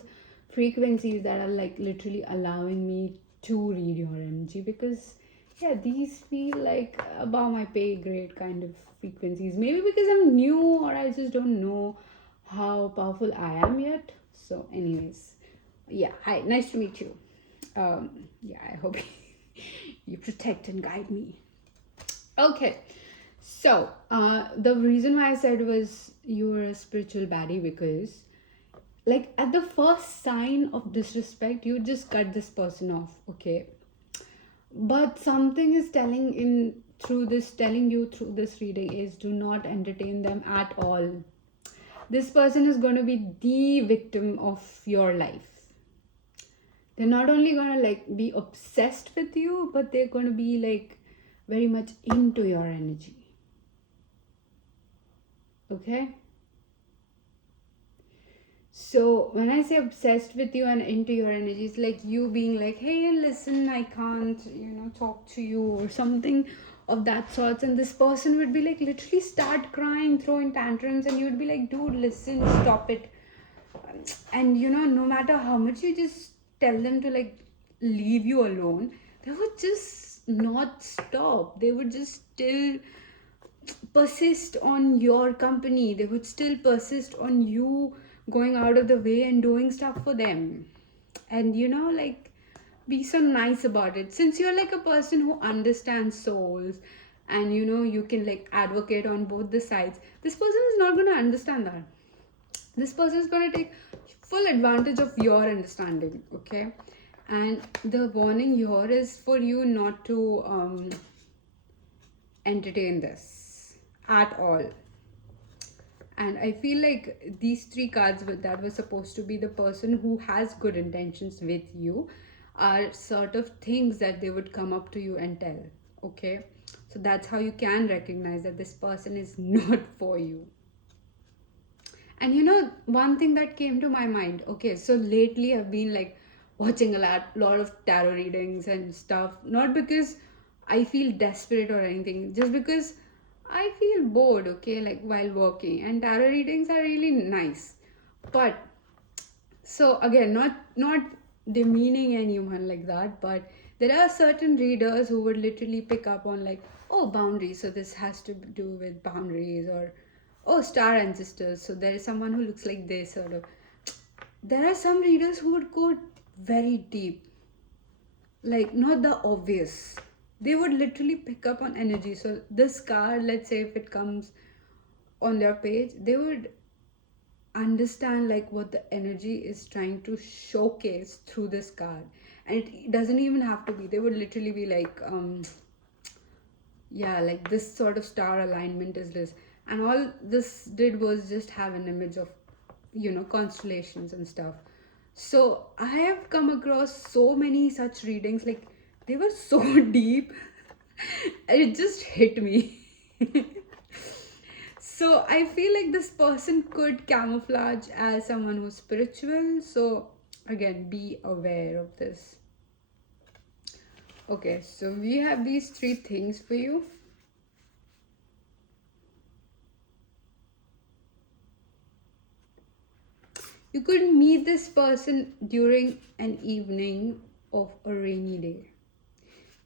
frequencies that are like literally allowing me to read your energy, because yeah, these feel like above my pay grade kind of frequencies. Maybe because I'm new, or I just don't know how powerful I am yet. So anyways, yeah, hi, nice to meet you. Yeah, I hope you protect and guide me. Okay, so the reason why I said was you were a spiritual baddie, because like at the first sign of disrespect, you just cut this person off, okay? But something is telling you through this reading is, do not entertain them at all. This person is going to be the victim of your life. They're not only going to like be obsessed with you, but they're going to be like very much into your energy. Okay? So when I say obsessed with you and into your energy, it's like you being like, hey, listen, I can't, talk to you or something of that sorts. And this person would be like literally start crying, throwing tantrums, and you'd be like, dude, listen, stop it. And no matter how much you just tell them to like leave you alone, they would just not stop. They would just still persist on your company. They would still persist on you going out of the way and doing stuff for them. And like, be so nice about it, since you're like a person who understands souls, and you can like advocate on both the sides. This person is not going to understand that. This person is going to take full advantage of your understanding, okay? And the warning here is for you not to entertain this at all. And I feel like these three cards that were supposed to be the person who has good intentions with you are sort of things that they would come up to you and tell, okay? So that's how you can recognize that this person is not for you. And one thing that came to my mind, okay, so lately I've been like watching lot of tarot readings and stuff, not because I feel desperate or anything, just because I feel bored, okay, like while working, and tarot readings are really nice. But so again, not demeaning anyone like that, but there are certain readers who would literally pick up on like, oh, boundaries, so this has to do with boundaries, or oh, star ancestors, so there is someone who looks like this, sort of. There are some readers who would go very deep, like not the obvious. They would literally pick up on energy. So this card, let's say if it comes on their page, they would understand like what the energy is trying to showcase through this card. And it doesn't even have to be, they would literally be like, yeah, like this sort of star alignment is this, and all this did was just have an image of constellations and stuff. So I have come across so many such readings, like they were so deep. It just hit me. So I feel like this person could camouflage as someone who's spiritual. So again, be aware of this. Okay, so we have these three things for you. You could meet this person during an evening of a rainy day.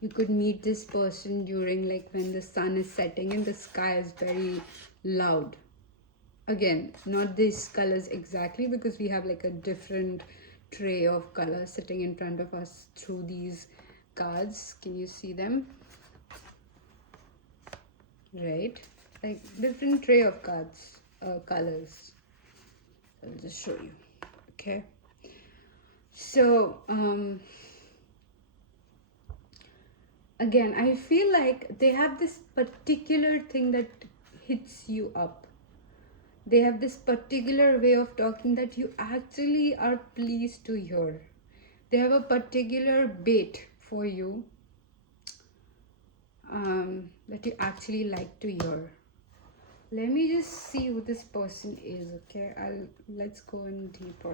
You could meet this person during like when the sun is setting and the sky is very loud. Again, not these colors exactly, because we have like a different tray of colors sitting in front of us through these cards. Can you see them? Right, like different tray of cards, colors. I'll just show you. Okay, so again, I feel like they have this particular thing that hits you up. They have this particular way of talking that you actually are pleased to hear. They have a particular bait for you, that you actually like to hear. Let me just see who this person is. Okay, let's go in deeper.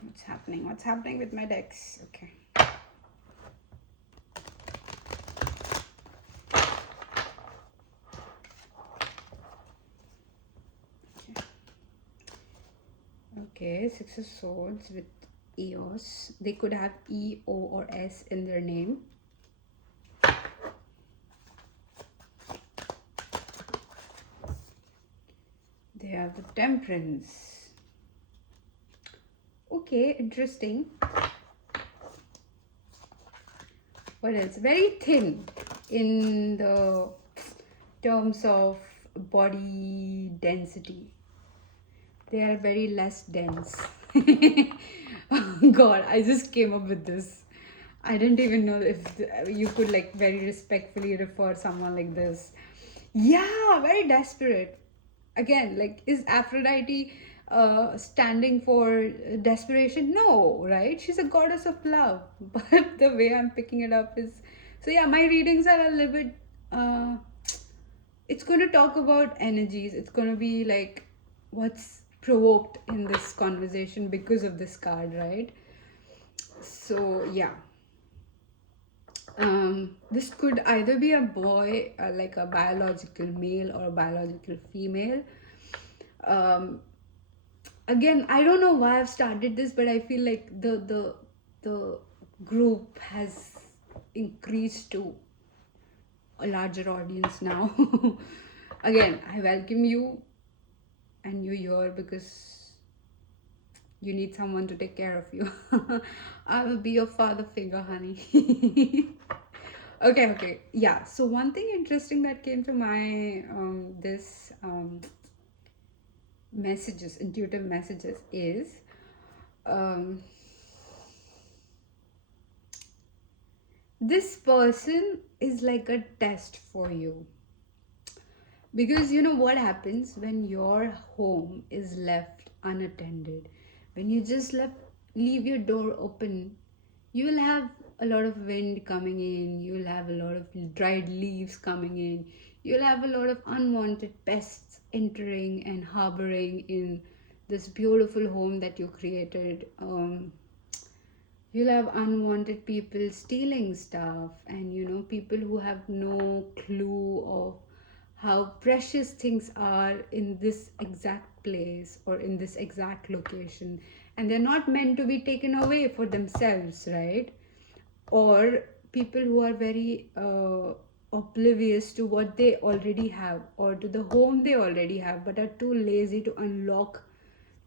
What's happening with my decks? Okay. Okay, Six of Swords with EOS. They could have E, O, or S in their name. They have the Temperance. Okay, interesting. What else? Very thin in the terms of body density. They are very less dense. Oh God, I just came up with this. I didn't even know if you could like very respectfully refer someone like this. Yeah, very desperate. Again, like, is Aphrodite standing for desperation? No, right? She's a goddess of love. But the way I'm picking it up is, so yeah, my readings are a little bit. It's going to talk about energies. It's going to be like what's provoked in this conversation because of this card, right? So yeah, this could either be a boy, like a biological male, or a biological female. Again, I don't know why I've started this, but I feel like the group has increased to a larger audience now. Again, I welcome you, and you're here because you need someone to take care of you. I will be your father figure, honey. Okay, yeah. So one thing interesting that came to my this messages, intuitive messages, is this person is like a test for you. Because you know what happens when your home is left unattended, when you just leave your door open, you will have a lot of wind coming in, you'll have a lot of dried leaves coming in, you'll have a lot of unwanted pests entering and harboring in this beautiful home that you created. You'll have unwanted people stealing stuff, and you know, people who have no clue of how precious things are in this exact place or in this exact location, and they're not meant to be taken away for themselves, right? Or people who are very oblivious to what they already have or to the home they already have, but are too lazy to unlock,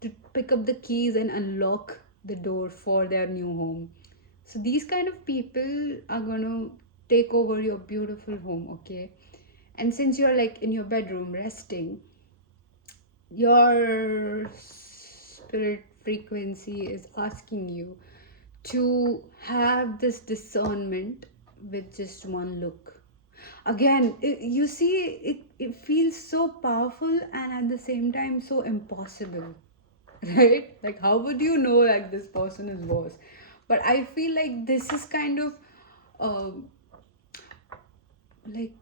to pick up the keys and unlock the door for their new home. So these kind of people are going to take over your beautiful home, okay? And since you're like in your bedroom resting, your spirit frequency is asking you to have this discernment with just one look. Again, you see, it feels so powerful and at the same time so impossible. Right? Like, how would you know like this person is worse? But I feel like this is kind of like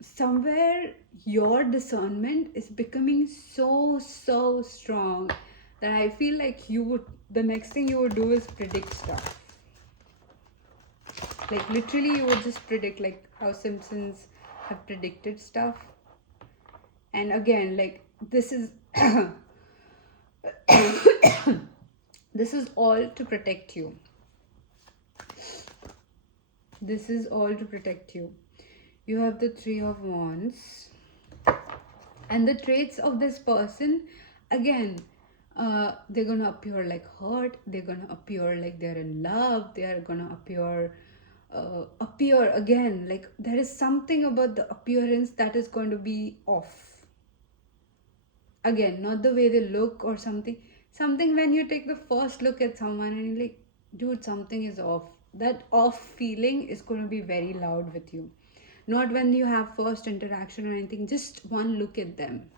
somewhere your discernment is becoming so strong that I feel like you would, the next thing you would do is predict stuff. Like literally you would just predict, like how Simpsons have predicted stuff. And again, like this is This is all to protect you. This is all to protect you. You have the Three of Wands. And the traits of this person, again, they're gonna appear like hurt, they're gonna appear like they're in love, they are gonna appear again like there is something about the appearance that is going to be off. Again, not the way they look or something when you take the first look at someone and you're like, dude, something is off. That off feeling is going to be very loud with you. Not when you have first interaction or anything, just one look at them.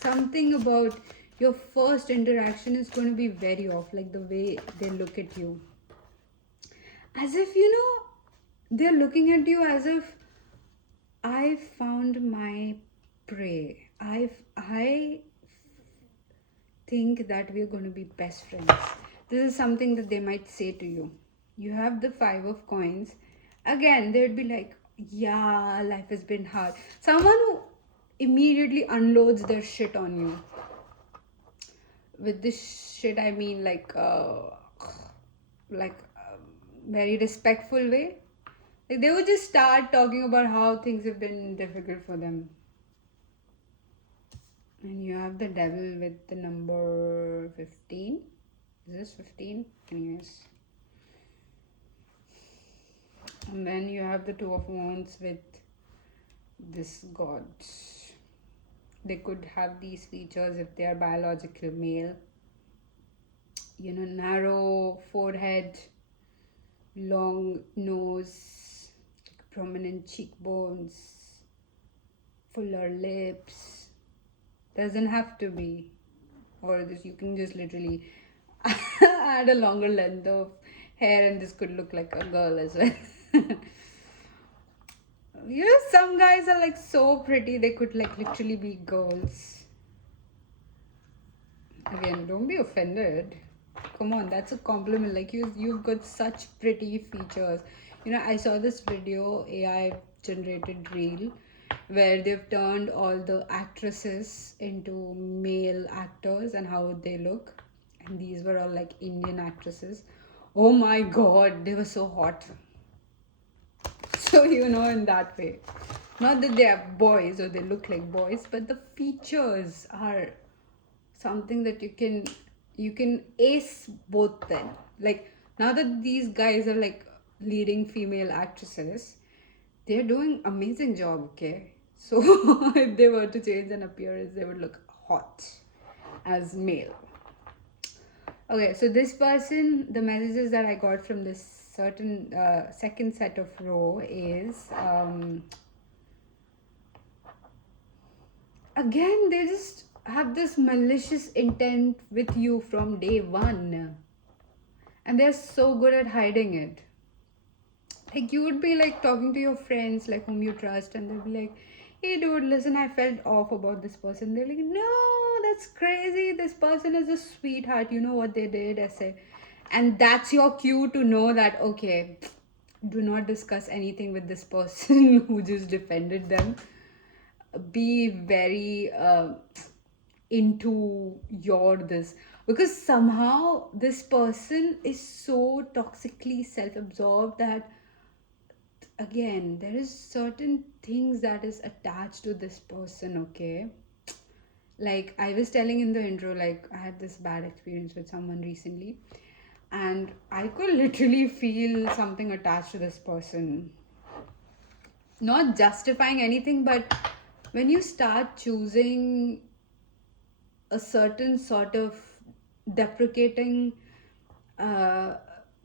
Something about your first interaction is going to be very off, like the way they look at you. As if, they're looking at you as if I found my prey. I think that we're going to be best friends. This is something that they might say to you. You have the Five of Coins. Again, they'd be like, yeah, life has been hard. Someone who immediately unloads their shit on you. With this shit, I mean very respectful way. Like they would just start talking about how things have been difficult for them. And you have the Devil with the number 15. Is this 15? Anyways. And then you have the Two of Wands with this God. They could have these features if they are biological male. Narrow forehead, long nose, prominent cheekbones, fuller lips. Doesn't have to be. Or this, you can just literally add a longer length of hair and this could look like a girl as well. Some guys are like so pretty, they could like literally be girls. Again, don't be offended. Come on, that's a compliment. Like you've got such pretty features. I saw this video, AI generated reel, where they've turned all the actresses into male actors and how they look. And these were all like Indian actresses. Oh my god, they were so hot. So, in that way. Not that they are boys or they look like boys, but the features are something that you can ace both them. Like, now that these guys are like leading female actresses, they're doing amazing job, okay? So, if they were to change an appearance, they would look hot as male. Okay, so this person, the messages that I got from this certain second set of row is again, they just have this malicious intent with you from day one, and they're so good at hiding it. Like you would be like talking to your friends, like whom you trust, and they'll be like, hey dude, listen, I felt off about this person. They're like, no, that's crazy, this person is a sweetheart, you know what they did, I say. And that's your cue to know that, okay, do not discuss anything with this person who just defended them. Be very into your this, because somehow this person is so toxically self-absorbed that again there is certain things that is attached to this person, okay? Like I was telling in the intro, like I had this bad experience with someone recently and I could literally feel something attached to this person. Not justifying anything, but when you start choosing a certain sort of deprecating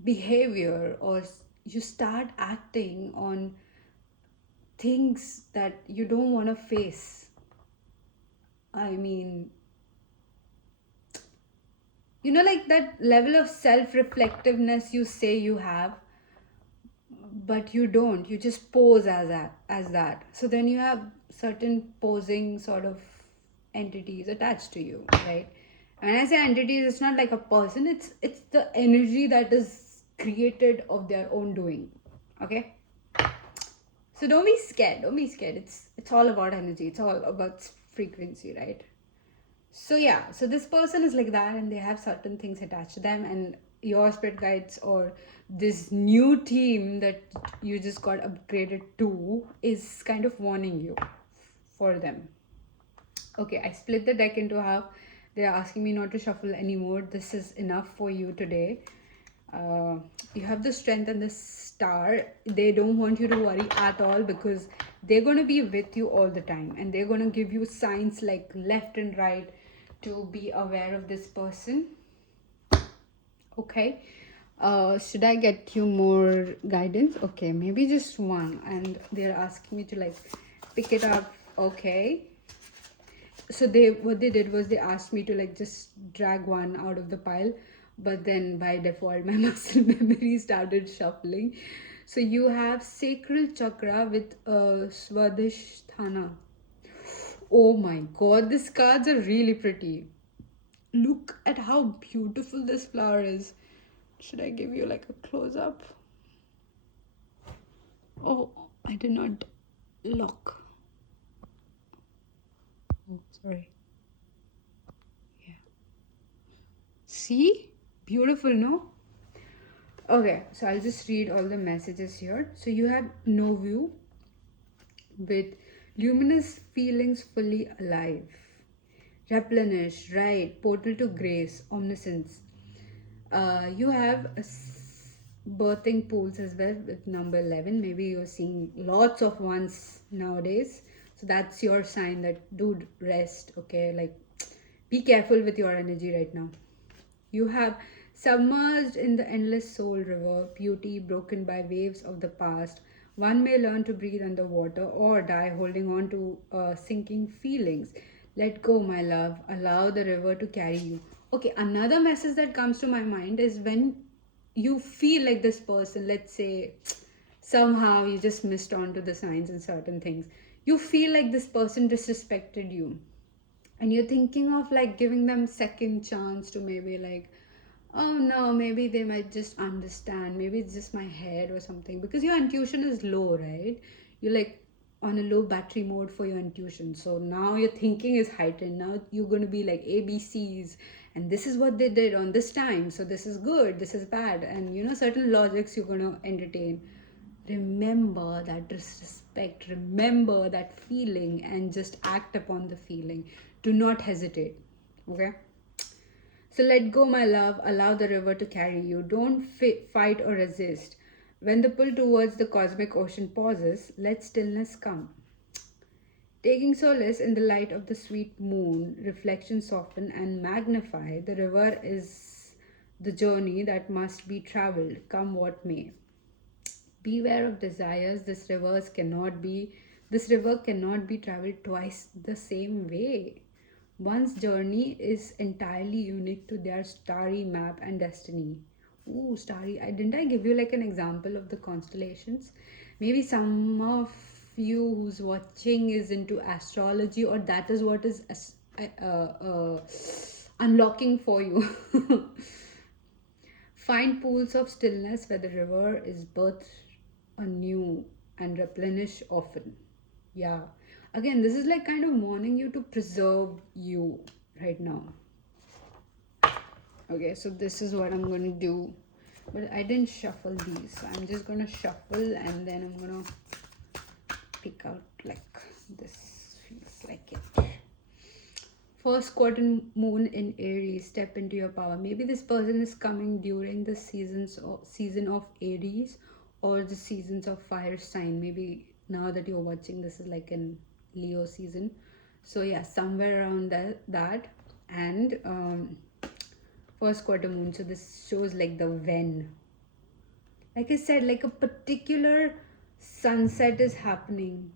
behavior, or you start acting on things that you don't want to face, I mean, like that level of self-reflectiveness you say you have, but you don't, you just pose as that. So then you have certain posing sort of entities attached to you, right? And when I say entities, it's not like a person, it's the energy that is created of their own doing, okay? So don't be scared, it's all about energy, it's all about frequency, right? So yeah, so this person is like that, and they have certain things attached to them, and your spirit guides or this new team that you just got upgraded to is kind of warning you for them. Okay, I split the deck into half. They're asking me not to shuffle anymore. This is enough for you today. uh, you have the strength and the star. They don't want you to worry at all, because they're going to be with you all the time, and they're going to give you signs like left and right to be aware of this person. Okay, should I get you more guidance? Okay, maybe just one. And they're asking me to like pick it up. Okay, so they, what they did was they asked me to like just drag one out of the pile, but then by default my muscle memory started shuffling. So you have sacral chakra with swadhisthana. Oh my god, these cards are really pretty. Look at how beautiful this flower is. Should I give you like a close up? Oh, I did not lock. Oh, sorry. Yeah, see, beautiful, no? Okay, so I'll just read all the messages here. So you have no view with luminous feelings fully alive. Replenish, right, portal to grace, omniscience. You have birthing pools as well with number 11. Maybe you're seeing lots of ones nowadays. So that's your sign that, dude, rest, okay? Like, be careful with your energy right now. You have submerged in the endless soul river, beauty broken by waves of the past. One may learn to breathe underwater or die holding on to sinking feelings. Let go, my love. Allow the river to carry you. Okay, another message that comes to my mind is when you feel like this person, let's say somehow you just missed on to the signs and certain things. You feel like this person disrespected you, and you're thinking of like giving them second chance to maybe like, oh no, maybe they might just understand, maybe it's just my head or something, because your intuition is low, right? You're like on a low battery mode for your intuition, so now your thinking is heightened. Now you're going to be like ABCs, and this is what they did on this time, so this is good, this is bad, and you know, certain logics you're going to entertain. Remember that disrespect, remember that feeling, and just act upon the feeling. Do not hesitate. Okay, so let go, my love. Allow the river to carry you. Don't fight or resist. When the pull towards the cosmic ocean pauses, let stillness come. Taking solace in the light of the sweet moon, reflections soften and magnify. The river is the journey that must be traveled, come what may. Beware of desires. This river cannot be traveled twice the same way. One's journey is entirely unique to their starry map and destiny. Ooh, starry. Didn't I give you like an example of the constellations? Maybe some of you who's watching is into astrology, or that is what is unlocking for you. Find pools of stillness where the river is birthed anew and replenish often. Yeah. Again, this is like kind of warning you to preserve you right now. Okay, so this is what I'm going to do. But I didn't shuffle these. So I'm just going to shuffle, and then I'm going to pick out like this. Feels like it. First quarter moon in Aries, step into your power. Maybe this person is coming during the season of Aries, or the seasons of fire sign. Maybe now that you're watching, this is like in Leo season. So yeah, somewhere around that. And first quarter moon. So this shows like the when. Like I said, like a particular sunset is happening.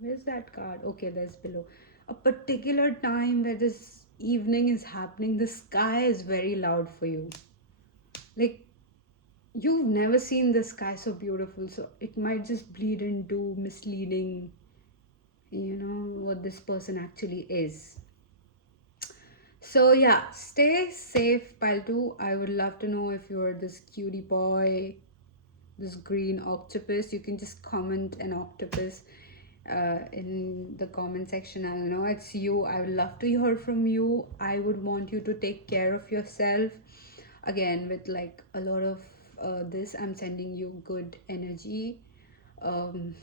Where's that card? Okay, there's below. A particular time where this evening is happening, the sky is very loud for you. Like, you've never seen the sky so beautiful, so it might just bleed into misleading, you know, what this person actually is. So yeah, stay safe, pile 2. I would love to know if you're this cutie boy, this green octopus. You can just comment an octopus. in the comment section. I know it's you. I would love to hear from you. I would want you to take care of yourself. Again, with like a lot of this, I'm sending you good energy, um,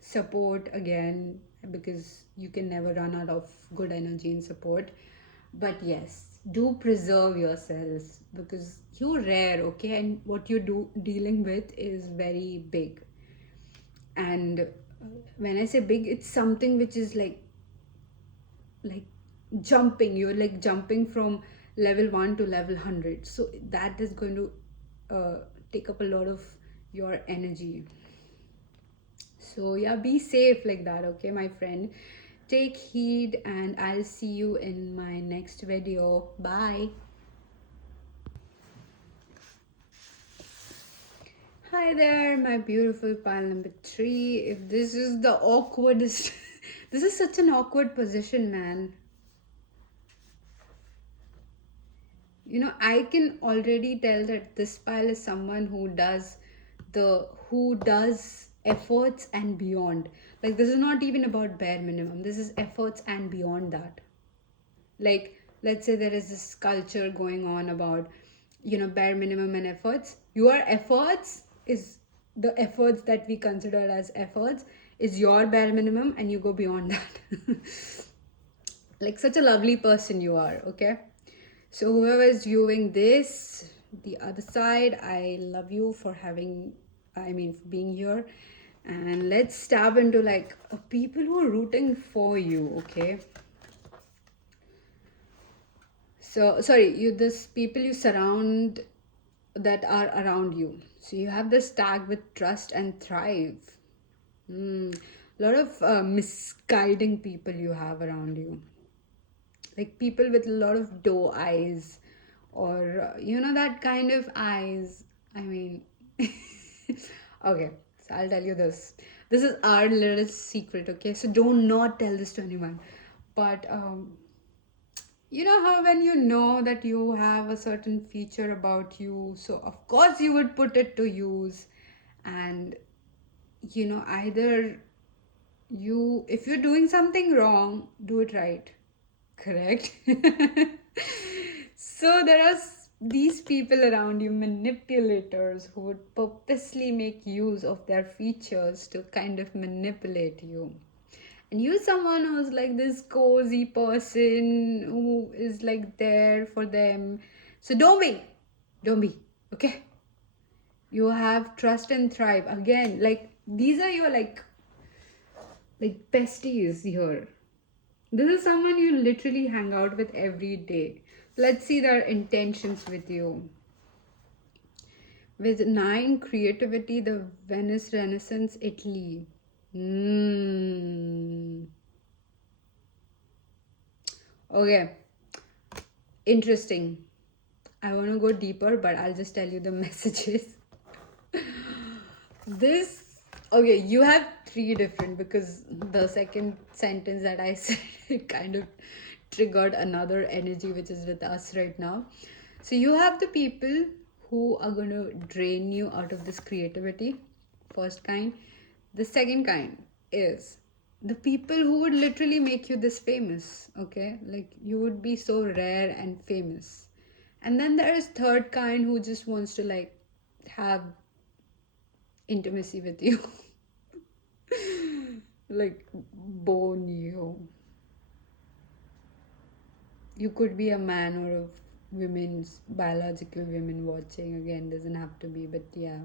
support again, because you can never run out of good energy and support. But yes, do preserve yourselves because you're rare, okay? And what you're dealing with is very big. And when I say big, it's something which is like jumping. You're like jumping from level 1 to level 100, so that is going to take up a lot of your energy. So yeah, be safe like that, okay, my friend. Take heed, and I'll see you in my next video. Bye. Hi there, my beautiful pile number 3. If this is the awkwardest, this is such an awkward position, man. You know, I can already tell that this pile is someone who does efforts and beyond. Like, this is not even about bare minimum. This is efforts and beyond that. Like, let's say there is this culture going on about, you know, bare minimum and efforts. Your efforts is the efforts that we consider as efforts is your bare minimum, and you go beyond that. Like, such a lovely person you are, okay? So whoever is viewing this, the other side, I love you for for being here. And let's tap into like people who are rooting for you, okay? So sorry, this people you surround that are around you. So you have this tag with trust and thrive. A lot of misguiding people you have around you, like people with a lot of doe eyes, or you know, that kind of eyes. I mean, okay, so I'll tell you this. This is our little secret, okay? So do not tell this to anyone. But you know how when you know that you have a certain feature about you, so of course you would put it to use. And you know, either you, if you're doing something wrong, do it right, correct? So there are these people around you, manipulators, who would purposely make use of their features to kind of manipulate you. And you're someone who's like this cozy person who is like there for them. So don't be, okay? You have trust and thrive. Again, like these are your like besties here. This is someone you literally hang out with every day. Let's see their intentions with you. With 9, creativity, the Venice Renaissance, Italy. Okay, interesting. I want to go deeper, but I'll just tell you the messages. This, okay, you have 3 different, because the second sentence that I said, it kind of triggered another energy which is with us right now. So you have the people who are going to drain you out of this creativity, first kind. The second kind is the people who would literally make you this famous, okay? Like, you would be so rare and famous. And then there is third kind who just wants to like have intimacy with you. Like, bone you. You could be a man or a women's biological women watching. Again, doesn't have to be, but yeah.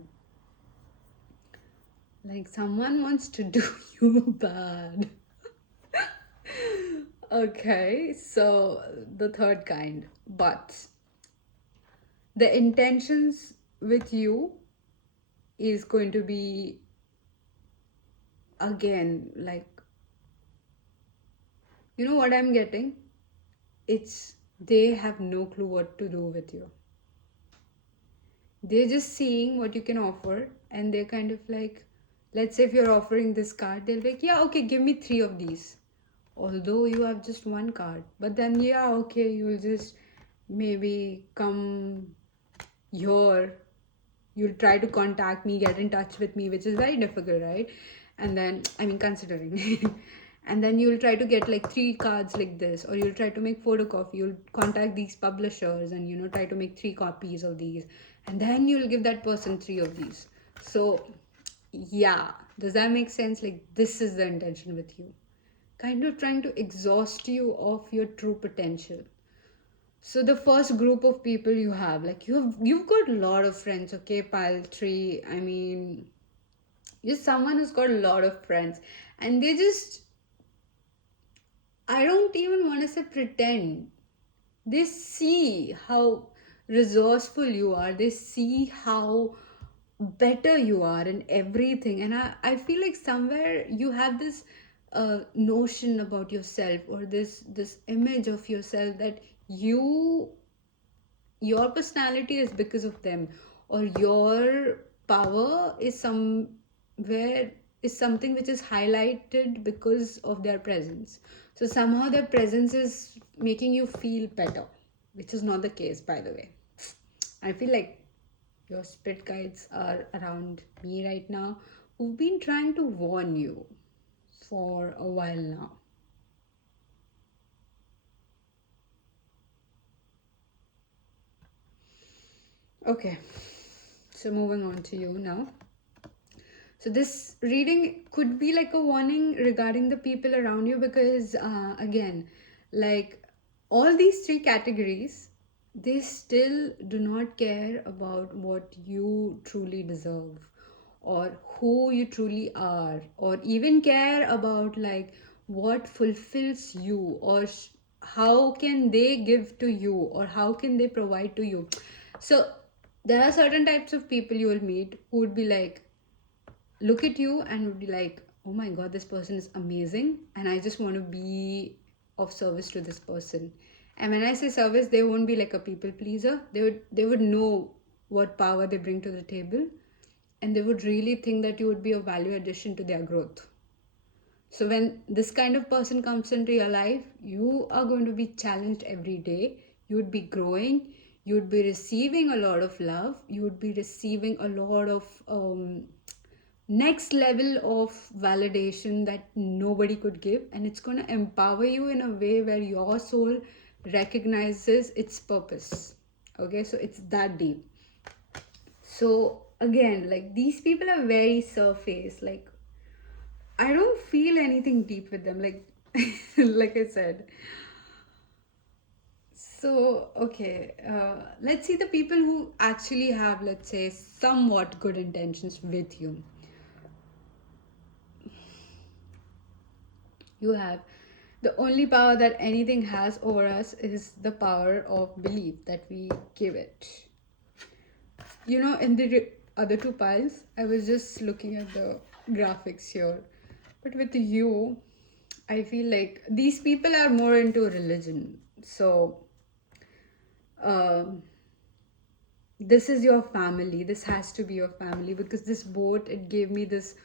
Like, someone wants to do you bad. Okay, so the third kind. But the intentions with you is going to be, again, like, you know what I'm getting? It's they have no clue what to do with you. They're just seeing what you can offer, and they're kind of like, let's say if you're offering this card, they're like, yeah, okay, give me 3 of these. Although you have just 1 card. But then, yeah, okay, you'll just maybe come here. You'll try to contact me, get in touch with me, which is very difficult, right? and then, I mean, considering. And then you'll try to get like 3 cards like this, or you'll try to make photocopy, you'll contact these publishers and try to make 3 copies of these, and then you'll give that person 3 of these. So yeah, does that make sense? Like, this is the intention with you, kind of trying to exhaust you of your true potential. So the first group of people you have, like, you've got a lot of friends, okay, pile 3. I mean, you're someone who's got a lot of friends, and they just, I don't even want to say pretend. They see how resourceful you are. They see how better you are in everything. And I feel like somewhere you have this notion about yourself, or this image of yourself, that your personality is because of them, or your power is somewhere, is something which is highlighted because of their presence. So somehow their presence is making you feel better, which is not the case, by the way. I feel like your spirit guides are around me right now, who've been trying to warn you for a while now. Okay, so moving on to you now. So this reading could be like a warning regarding the people around you, because again, like, all these 3 categories, they still do not care about what you truly deserve, or who you truly are, or even care about like what fulfills you, or how can they give to you, or how can they provide to you. So there are certain types of people you will meet who would be like, look at you and would be like, oh my god, this person is amazing, and I just want to be of service to this person. And when I say service, they won't be like a people pleaser. They would know what power they bring to the table, and they would really think that you would be a value addition to their growth. So when this kind of person comes into your life, you are going to be challenged every day. You would be growing. You would be receiving a lot of love. You would be receiving a lot of next level of validation that nobody could give, and it's going to empower you in a way where your soul recognizes its purpose. Okay, so it's that deep. So again, like, these people are very surface. Like, I don't feel anything deep with them, like, like I said. So okay, let's see the people who actually have, let's say, somewhat good intentions with you. You have, the only power that anything has over us is the power of belief that we give it. In the other 2 piles, I was just looking at the graphics here, but with you, I feel like these people are more into religion. So um this is your family. This has to be your family, because this boat, it gave me this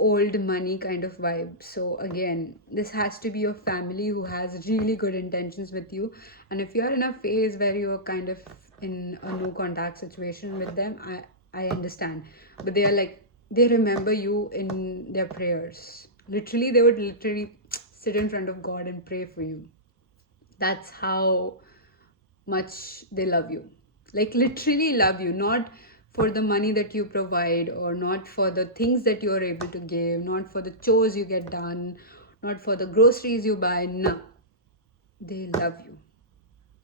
old money kind of vibe. So again, this has to be your family who has really good intentions with you. And if you're in a phase where you're kind of in a no contact situation with them, I understand. But they are like, they remember you in their prayers. Literally, they would literally sit in front of God and pray for you. That's how much they love you. Like, literally love you, not for the money that you provide, or not for the things that you're able to give, not for the chores you get done, not for the groceries you buy. No, they love you,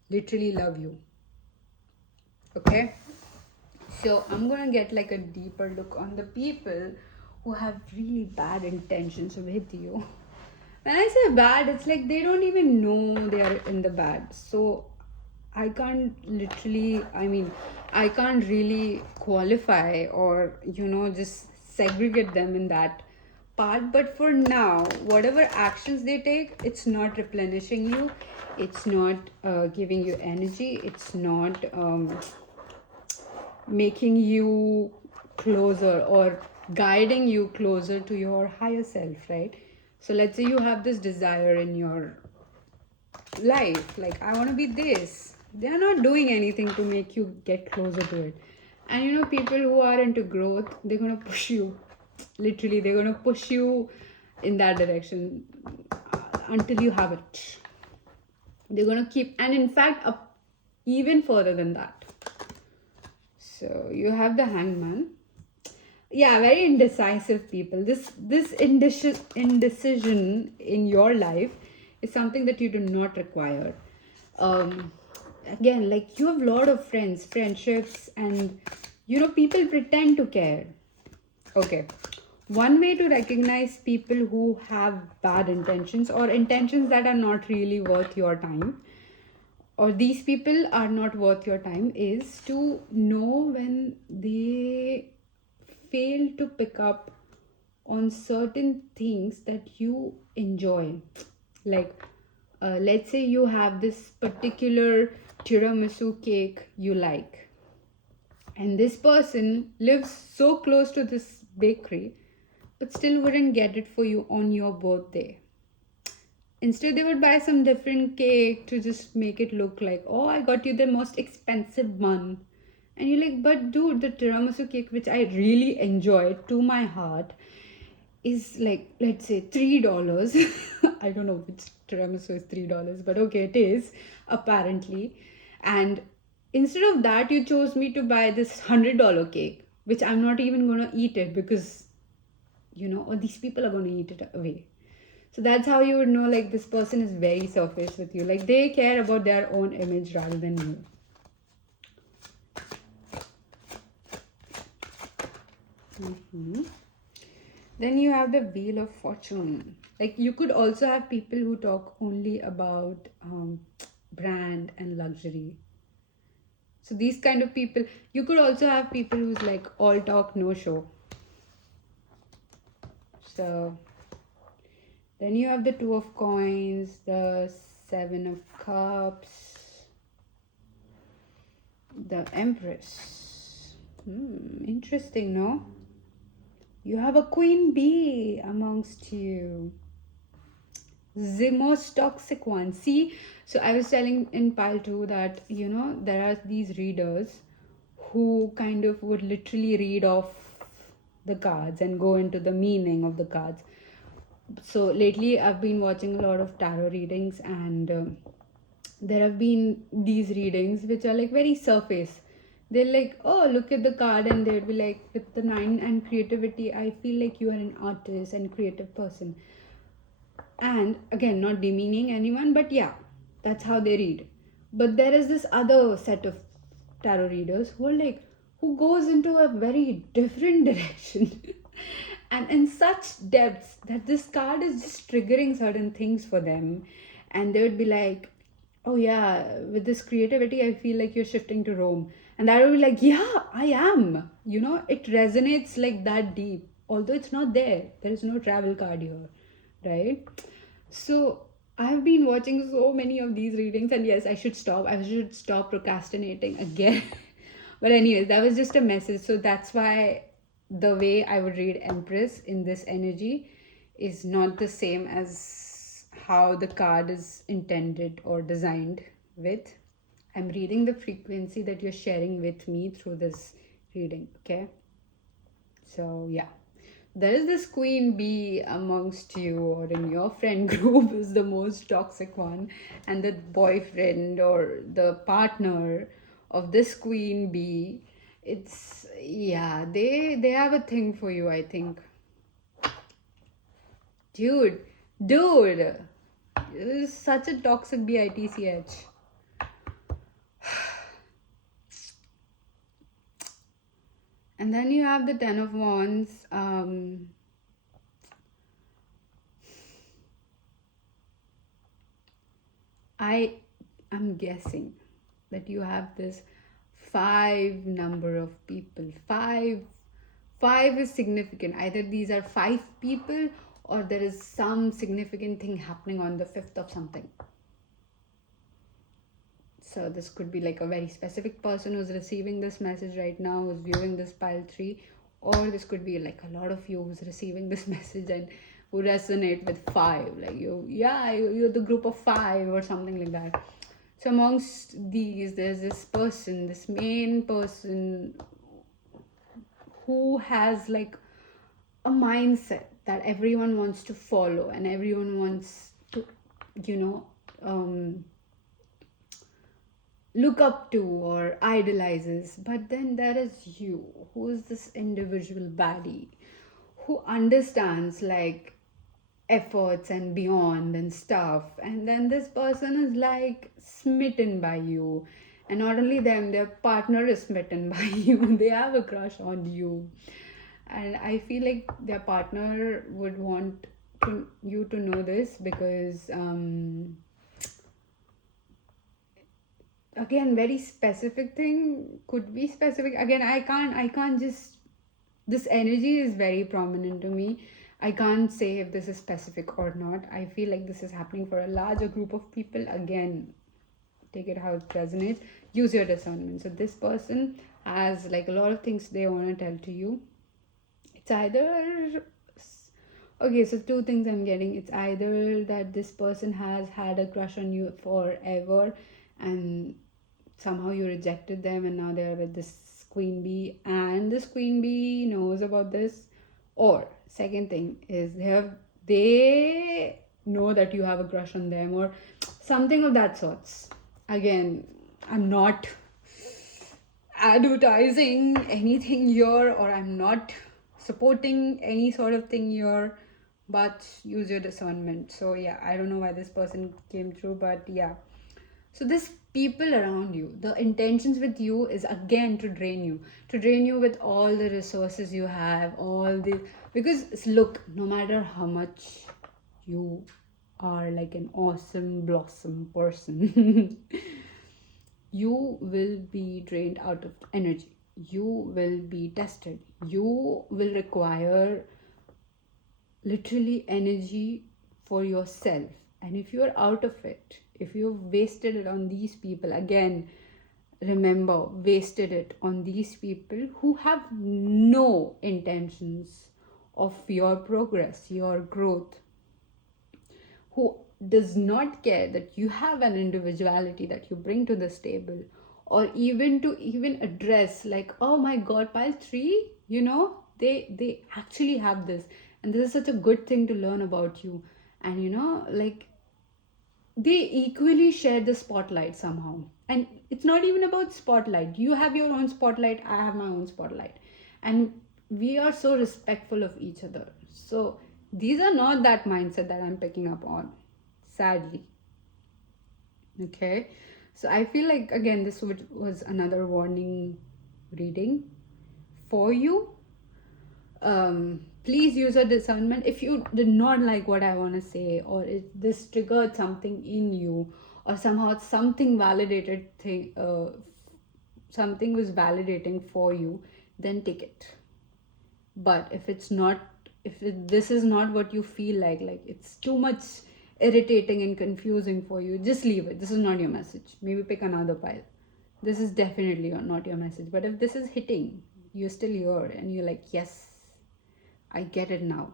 literally love you. Okay, so I'm gonna get like a deeper look on the people who have really bad intentions with you. When I say bad, it's like they don't even know they are in the bad. So I can't literally, I mean, I can't really qualify, or, just segregate them in that part. But for now, whatever actions they take, it's not replenishing you, it's not giving you energy, it's not making you closer, or guiding you closer to your higher self, right? So let's say you have this desire in your life, like, I want to be this. They are not doing anything to make you get closer to it. And people who are into growth, they're going to push you Literally, they're going to push you in that direction until you have it. They're going to keep, and in fact, up even further than that. So you have the Hangman. Yeah, very indecisive people. This indecision in your life is something that you do not require. Um, Again, like you have a lot of friendships, and people pretend to care. Okay. One way to recognize people who have bad intentions or intentions that are not really worth your time, or these people are not worth your time, is to know when they fail to pick up on certain things that you enjoy. Like, let's say you have this particular tiramisu cake you like, and this person lives so close to this bakery but still wouldn't get it for you on your birthday. Instead, they would buy some different cake to just make it look like, oh, I got you the most expensive one. And you're like, but dude, the tiramisu cake, which I really enjoy to my heart, is like, let's say, $3. I don't know which tiramisu is $3, but okay, it is, apparently. And instead of that, you chose me to buy this $100 cake, which I'm not even going to eat it because, or these people are going to eat it away. So that's how you would know, like, this person is very selfish with you. Like, they care about their own image rather than you. Then you have the Wheel of Fortune. Like, you could also have people who talk only about brand and luxury. So these kind of people, you could also have people who's like all talk, no show. So then you have the Two of Coins, the Seven of Cups, the Empress. Interesting, no? You have a Queen Bee amongst you. The most toxic one. See, so I was telling in pile 2 that, there are these readers who kind of would literally read off the cards and go into the meaning of the cards. So lately I've been watching a lot of tarot readings, and there have been these readings which are like very surface. They're like, oh, look at the card, and they'd be like, with the 9 and creativity, I feel like you are an artist and creative person. And again, not demeaning anyone, but yeah, that's how they read. But there is this other set of tarot readers who are like, who goes into a very different direction and in such depths that this card is just triggering certain things for them. And they would be like, oh yeah, with this creativity, I feel like you're shifting to Rome. And I would be like, yeah, I am. It resonates like that deep. Although it's not there. There is no travel card here, right? So I've been watching so many of these readings, and yes, I should stop. I should stop procrastinating again. But anyways, that was just a message. So that's why the way I would read Empress in this energy is not the same as how the card is intended or designed with. I'm reading the frequency that you're sharing with me through this reading, okay? So yeah, there is this Queen Bee amongst you, or in your friend group is the most toxic one, and the boyfriend or the partner of this Queen Bee, it's, yeah, they have a thing for you, I think. Dude, this is such a toxic bitch. And then you have the Ten of Wands. I am guessing that you have this 5 number of people. Five is significant. Either these are 5 people, or there is some significant thing happening on the 5th of something. So this could be like a very specific person who's receiving this message right now, who's viewing this pile 3, or this could be like a lot of you who's receiving this message and who resonate with 5, like you're the group of 5 or something like that. So amongst these, there's this person, this main person, who has like a mindset that everyone wants to follow and everyone wants to, you know, look up to or idolizes. But then there is you, who is this individual baddie who understands like efforts and beyond and stuff, and then this person is like smitten by you, and not only them, their partner is smitten by you. They have a crush on you, and I feel like their partner would want you to know this, because again, very specific thing, could be specific. Again, I can't just, this energy is very prominent to me. I can't say if this is specific or not. I feel like this is happening for a larger group of people. Again, take it how it resonates. Use your discernment. So this person has like a lot of things they want to tell to you. It's either, okay, so two things I'm getting. It's either that this person has had a crush on you forever, and somehow you rejected them, and now they're with this queen bee, and this queen bee knows about this. Or second thing is they know that you have a crush on them, or something of that sorts. Again, I'm not advertising anything here, or I'm not supporting any sort of thing here, but use your discernment. So yeah, I don't know why this person came through, but yeah. So this people around you, the intentions with you is again to drain you with all the resources you have, all the, because look, no matter how much you are like an awesome blossom person, you will be drained out of energy. You will be tested. You will require literally energy for yourself. And if you're out of it, if you've wasted it on these people, again, remember, wasted it on these people who have no intentions of your progress, your growth, who does not care that you have an individuality that you bring to this table, or even to even address like, oh my god, pile 3, you know, they actually have this, and this is such a good thing to learn about you. And you know, like, they equally share the spotlight somehow. And it's not even about spotlight. You have your own spotlight, I have my own spotlight, and we are so respectful of each other. So these are not that mindset that I'm picking up on, sadly. Okay, so I feel like again this was another warning reading for you. Please use a discernment. If you did not like what I want to say, or if this triggered something in you, or somehow something validated thing, something was validating for you, then take it. But if it's not, this is not what you feel like it's too much irritating and confusing for you, just leave it. This is not your message. Maybe pick another pile. This is definitely not your message. But if this is hitting, you're still here and you're like, yes, I get it now.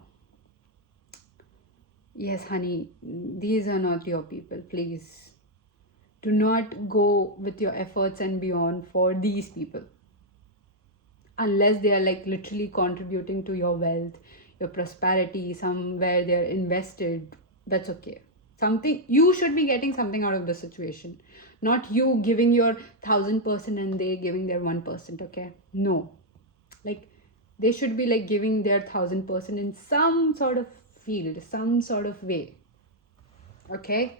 Yes, honey, these are not your people. Please do not go with your efforts and beyond for these people, unless they are like literally contributing to your wealth, your prosperity, somewhere they're invested. That's okay. Something, you should be getting something out of the situation, not you giving your 1,000% and they giving their 1%. Okay, no, like, they should be like giving their 1,000% in some sort of field, some sort of way. Okay,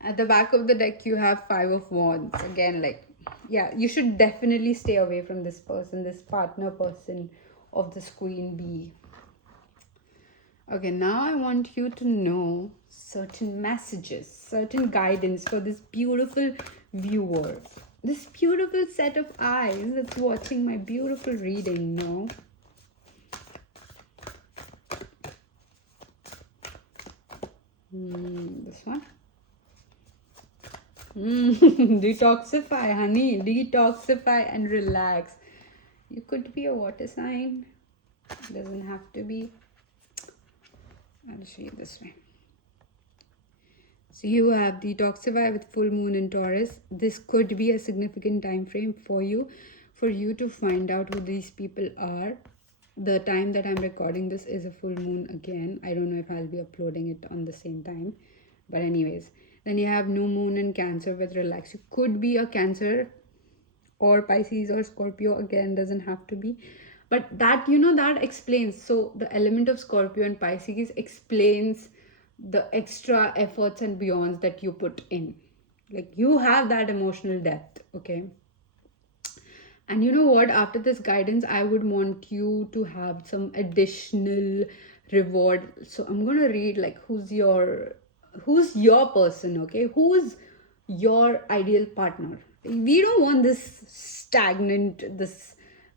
at the back of the deck you have 5 of Wands. Again, like, yeah, you should definitely stay away from this person, this partner person of this queen bee. Okay, now I want you to know certain messages, certain guidance for this beautiful viewer, this beautiful set of eyes that's watching my beautiful reading. No, this one. Detoxify, honey. Detoxify and relax. You could be a water sign. Doesn't have to be. I'll show you this way. So you have detoxify with full moon in Taurus. This could be a significant time frame for you to find out who these people are. the time that I'm recording this is a full moon again. I don't know if I'll be uploading it on the same time. But anyways, then you have new moon in Cancer with relax. You could be a Cancer or Pisces or Scorpio, again, doesn't have to be. But that, that explains. So the element of Scorpio and Pisces explains the extra efforts and beyonds that you put in. Like, you have that emotional depth, okay? And you know what? After this guidance, I would want you to have some additional reward. So I'm gonna read like who's your person, okay? Who's your ideal partner? We don't want this stagnant, this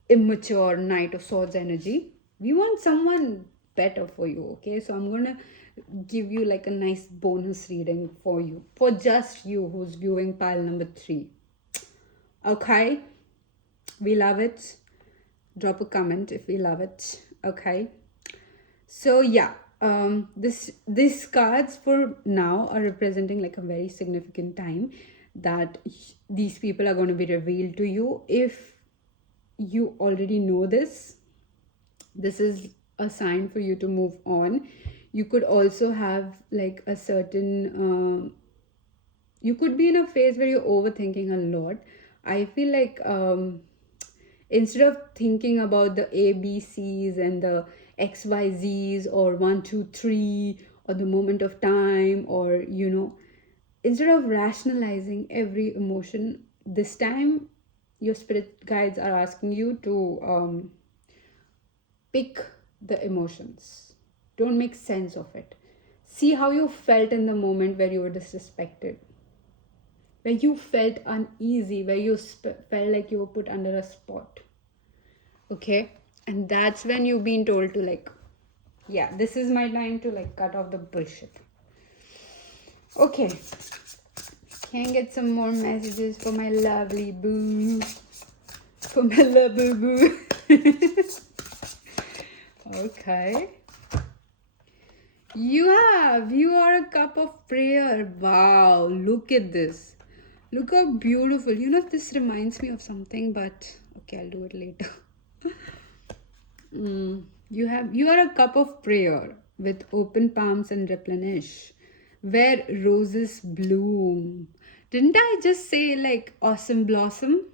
immature Knight of Swords energy. We want someone better for you, okay? So I'm gonna give you like a nice bonus reading for you, for just you who's viewing pile number 3. Okay, we love it. Drop a comment if we love it. Okay, so yeah, this cards for now are representing like a very significant time that these people are going to be revealed to you. If you already know this is a sign for you to move on. You could also have like a certain you could be in a phase where you're overthinking a lot. I feel like instead of thinking about the ABCs and the XYZs or 1, 2, 3 or the moment of time, or instead of rationalizing every emotion, this time your spirit guides are asking you to pick the emotions. Don't make sense of it. See how you felt in the moment where you were disrespected, where you felt uneasy, where you felt like you were put under a spot. Okay? And that's when you've been told to like, yeah, this is my time to like cut off the bullshit. Okay. Can I get some more messages for my lovely boo? For my Labubu. Okay. You are a cup of prayer. Wow, look at this. Look how beautiful. This reminds me of something, but okay, I'll do it later. You are a cup of prayer with open palms and replenish, where roses bloom. Didn't I just say like awesome blossom?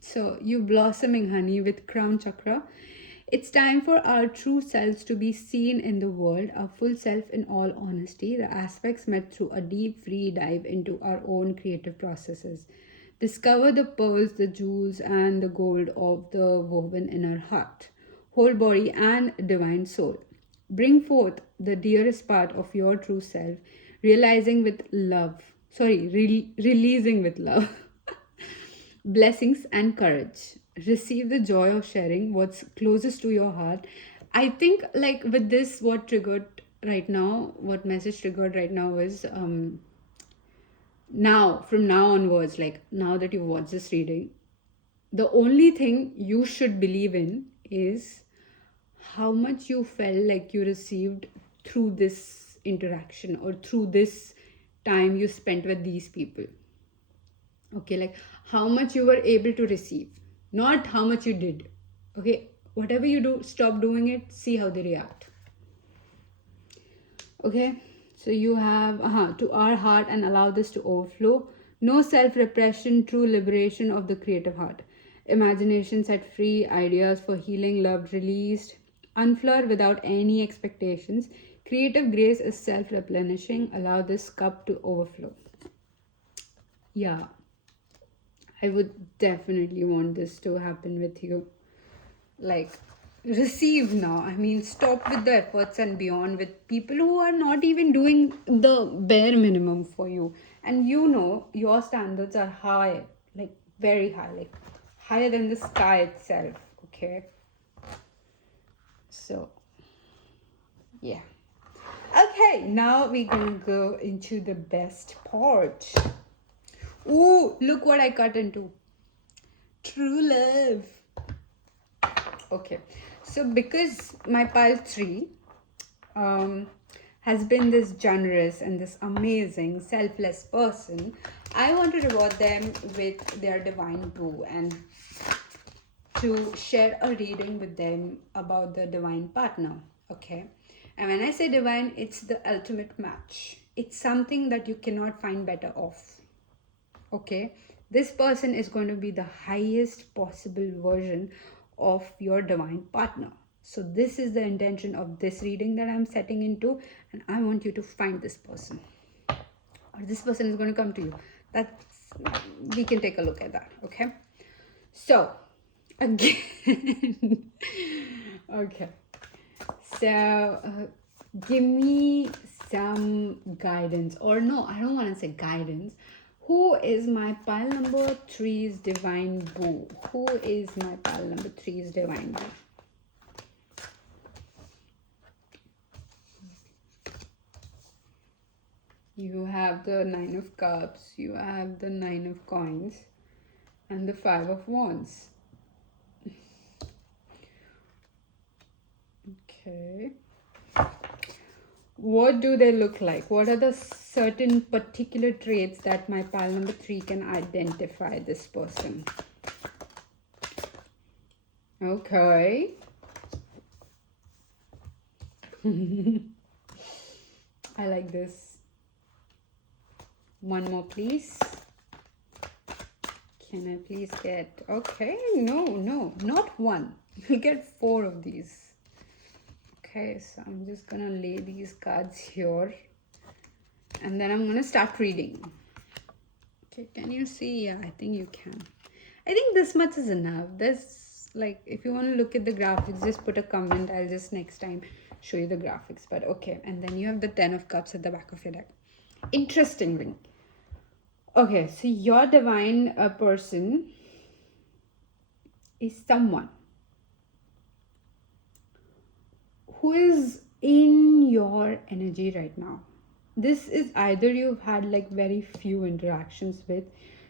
So you blossoming, honey, with crown chakra. It's time for our true selves to be seen in the world, our full self in all honesty, the aspects met through a deep free dive into our own creative processes. Discover the pearls, the jewels, and the gold of the woven inner heart, whole body, and divine soul. Bring forth the dearest part of your true self, realizing with love. Releasing with love. Blessings and courage. Receive the joy of sharing what's closest to your heart. I think like with this, what message triggered right now is now, from now onwards, like now that you've watched this reading, the only thing you should believe in is how much you felt like you received through this interaction or through this time you spent with these people. Okay, like how much you were able to receive, not how much you did. Okay, whatever you do, stop doing it, see how they react. Okay, so you have to our heart and allow this to overflow. No self-repression, true liberation of the creative heart. Imagination set free, ideas for healing, love released. Unfleur without any expectations. Creative grace is self-replenishing. Allow this cup to overflow. Yeah, I would definitely want this to happen with you. Like, receive now. I mean, stop with the efforts and beyond with people who are not even doing the bare minimum for you. And your standards are high, like very high, like higher than the sky itself. Okay. So, yeah. Okay, now we're gonna go into the best part. Ooh, look what I cut into. True love. Okay, so because my pile 3 has been this generous and this amazing selfless person, I want to reward them with their divine boo. And to share a reading with them about the divine partner. Okay. And when I say divine, it's the ultimate match. It's something that you cannot find better of. Okay. This person is going to be the highest possible version of your divine partner. So this is the intention of this reading that I'm setting into, and I want you to find this person, or this person is going to come to you. That's, we can take a look at that. Okay. So again, okay. So give me some guidance, or no, I don't want to say guidance. Who is my pile number three's divine boo? Who is my pile number three's divine boo? You have the Nine of Cups, you have the Nine of Coins, and the Five of Wands. Okay. What do they look like? What are the certain particular traits that my pile number three can identify this person? Okay. I like this. One more, please. Can I please get... Okay, no, not one. You'll get 4 of these. Okay, so I'm just gonna lay these cards here, and then I'm gonna start reading. Okay, can you see? Yeah, I think you can. I think this much is enough. This, like, if you want to look at the graphics, just put a comment. I'll just next time show you the graphics. But okay, and then you have the 10 of Cups at the back of your deck. Interestingly, okay, so your divine person is someone who is in your energy right now. This is either you've had like very few interactions with,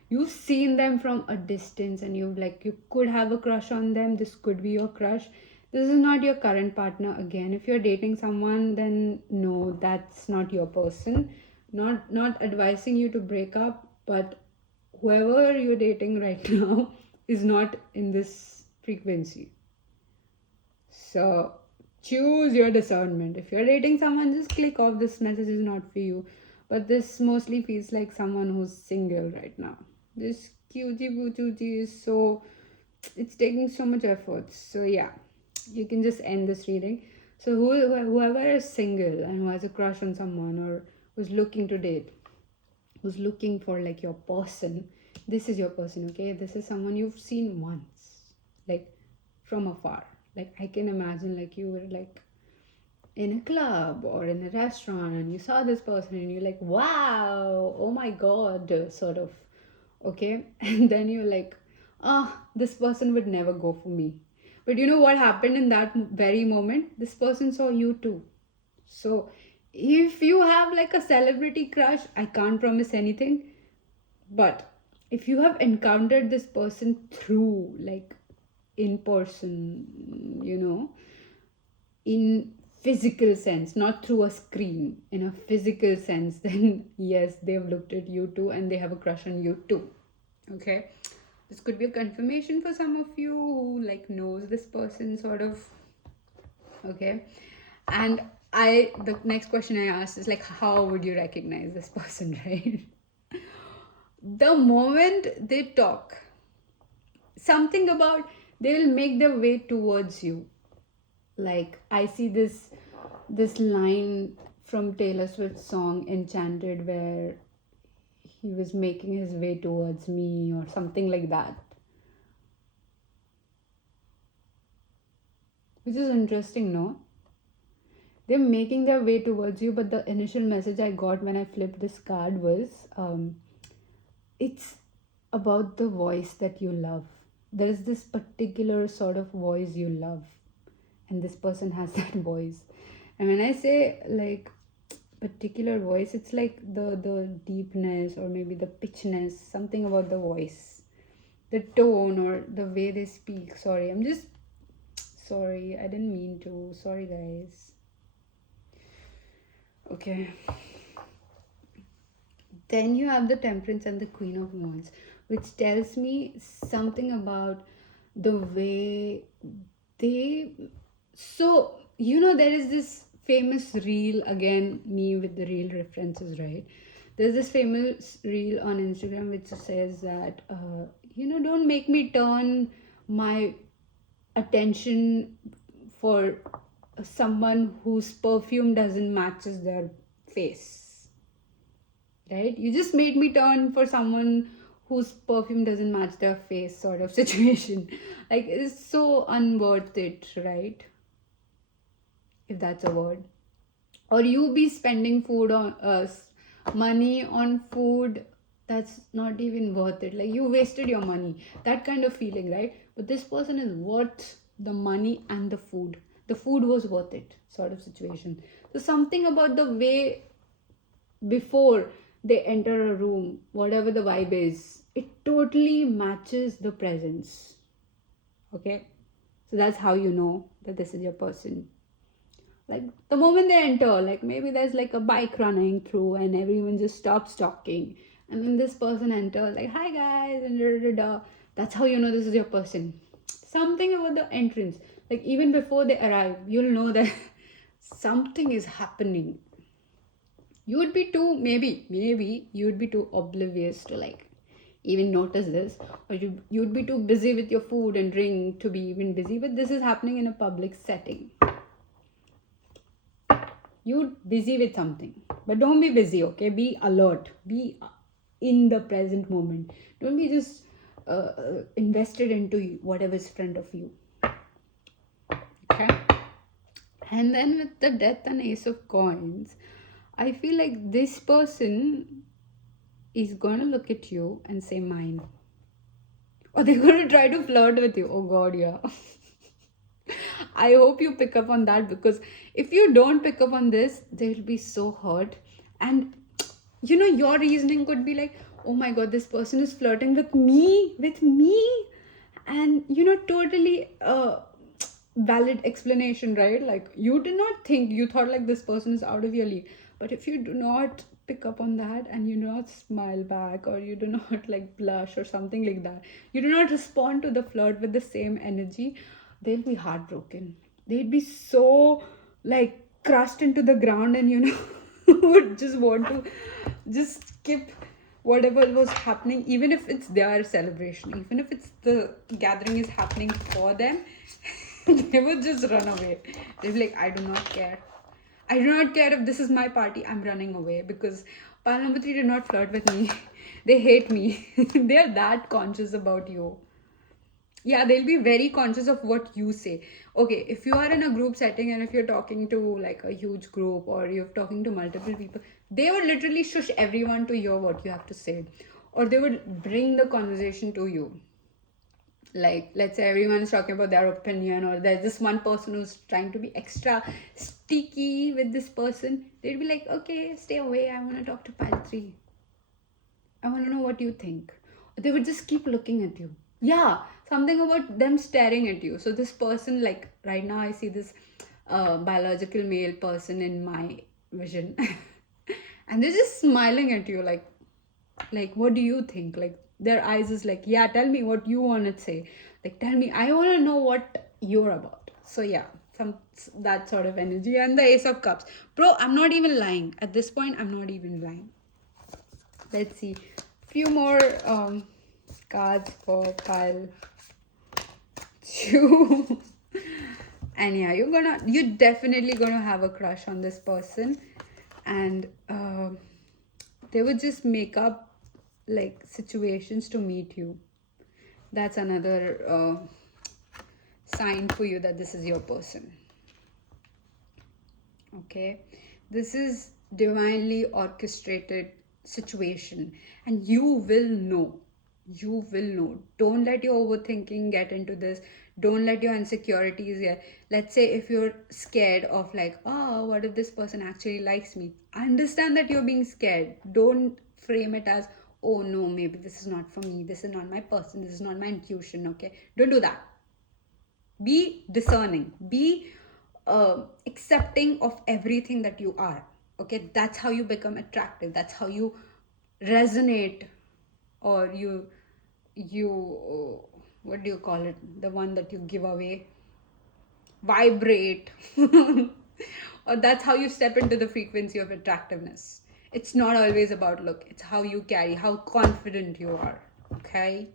you've seen them from a distance, and you've like, you could have a crush on them. This could be your crush. This is not your current partner. Again, if you're dating someone, then no, that's not your person. Not advising you to break up, but whoever you're dating right now is not in this frequency. So choose your discernment. If you're dating someone, just click off. This message is not for you. But this mostly feels like someone who's single right now. This cutie booty is so, it's taking so much effort. So yeah, you can just end this reading. So whoever is single and who has a crush on someone, or who's looking to date, who's looking for like your person, this is your person. Okay, this is someone you've seen once, like from afar. Like, I can imagine like you were like in a club or in a restaurant, and you saw this person and you're like, wow, oh my god, sort of. Okay. And then you're like, this person would never go for me. But you know what happened in that very moment? This person saw you too. So if you have like a celebrity crush, I can't promise anything. But if you have encountered this person through like in person, you know, in physical sense, not through a screen, in a physical sense, then yes, they've looked at you too, and they have a crush on you too. Okay, this could be a confirmation for some of you who like knows this person, sort of. Okay, and the next question I asked is like, how would you recognize this person? Right, the moment they talk, something about, they will make their way towards you. Like, I see this line from Taylor Swift's song Enchanted, where he was making his way towards me, or something like that, which is interesting. No, they're making their way towards you, but the initial message I got when I flipped this card was, it's about the voice that you love. There's this particular sort of voice you love, and this person has that voice. And when I say like particular voice, it's like the deepness, or maybe the pitchness, something about the voice, the tone, or the way they speak. Sorry, I didn't mean to. Sorry, guys. Okay. Then you have the Temperance and the Queen of Wands, which tells me something about the way they, so there is this famous reel, again me with the reel references, right? There's this famous reel on Instagram which says that don't make me turn my attention for someone whose perfume doesn't matches their face, right? You just made me turn for someone whose perfume doesn't match their face, sort of situation. Like, it's so unworth it, right? If that's a word. Or you be spending food on money on food that's not even worth it. Like, you wasted your money. That kind of feeling, right? But this person is worth the money and the food. The food was worth it, sort of situation. So something about the way before they enter a room, whatever the vibe is, it totally matches the presence. Okay? So that's how you know that this is your person. Like, the moment they enter, like maybe there's like a bike running through and everyone just stops talking. And then this person enters, like, hi guys, and da da da. That's how you know this is your person. Something about the entrance. Like, even before they arrive, you'll know that something is happening. You would be too, maybe you would be too oblivious to like even notice this, or you'd be too busy with your food and drink to be even busy, but this is happening in a public setting. You're busy with something, but don't be busy, okay? Be alert, be in the present moment. Don't be just invested into whatever's in front of you. Okay. And then with the death and ace of coins, I feel like this person is gonna look at you and say mine, or they're gonna try to flirt with you. Oh god, yeah. I hope you pick up on that, because if you don't pick up on this, they'll be so hurt. And your reasoning could be like, oh my god, this person is flirting with me. And totally valid explanation, right? Like, you did not think, you thought like this person is out of your league. But if you do not pick up on that, and you do not smile back, or you do not like blush or something like that, you do not respond to the flirt with the same energy, they'll be heartbroken. They'd be so like crushed into the ground, and would just want to just skip whatever was happening, even if it's their celebration, even if it's the gathering is happening for them. They would just run away. They'd be like, I do not care. I do not care if this is my party. I'm running away, because pile number 3 did not flirt with me. They hate me. They are that conscious about you. Yeah, they'll be very conscious of what you say. Okay, if you are in a group setting, and if you're talking to like a huge group, or you're talking to multiple people, they would literally shush everyone to hear what you have to say, or they would bring the conversation to you. Like, let's say everyone's talking about their opinion, or there's this one person who's trying to be extra sticky with this person, they'd be like, okay, stay away, I want to talk to pile 3, I want to know what you think. They would just keep looking at you. Yeah, something about them staring at you. So this person, like right now, I see this biological male person in my vision, and they're just smiling at you, like what do you think? Like, their eyes is like, yeah, tell me what you want to say. Like, tell me, I want to know what you're about. So yeah, some that sort of energy. And the ace of cups, bro, I'm not even lying at this point. I'm not even lying. Let's see, few more cards for pile 2. And yeah, you're definitely gonna have a crush on this person, and they would just make up like situations to meet you. That's another sign for you that this is your person. Okay, this is divinely orchestrated situation, and you will know. Don't let your overthinking get into this. Don't let your insecurities get. Let's say if you're scared of like, oh, what if this person actually likes me? Understand that you're being scared. Don't frame it as, oh no, maybe this is not for me, this is not my person, this is not my intuition. Okay, don't do that. Be discerning, be accepting of everything that you are. Okay, that's how you become attractive, that's how you resonate, or you what do you call it? The one that you give away. Vibrate. Or that's how you step into the frequency of attractiveness. It's not always about look, it's how you carry, how confident you are. Okay?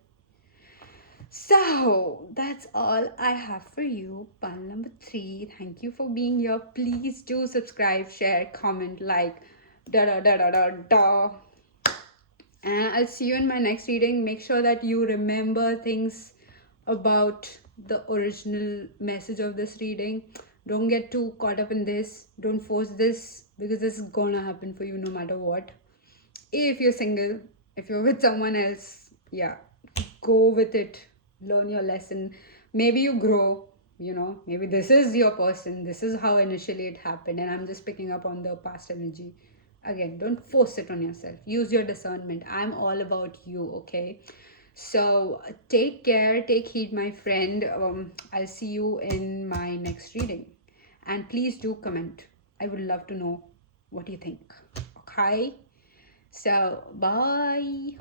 So that's all I have for you. Pal number 3. Thank you for being here. Please do subscribe, share, comment, like, da da da da da da. And I'll see you in my next reading. Make sure that you remember things about the original message of this reading. Don't get too caught up in this. Don't force this, because this is gonna happen for you no matter what. If you're single, if you're with someone else, yeah, go with it. Learn your lesson. Maybe you grow, maybe this is your person. This is how initially it happened, and I'm just picking up on the past energy. Again, don't force it on yourself. Use your discernment. I'm all about you, okay? So take care, take heed, my friend. I'll see you in my next reading. And please do comment. I would love to know what you think. Okay? So, bye.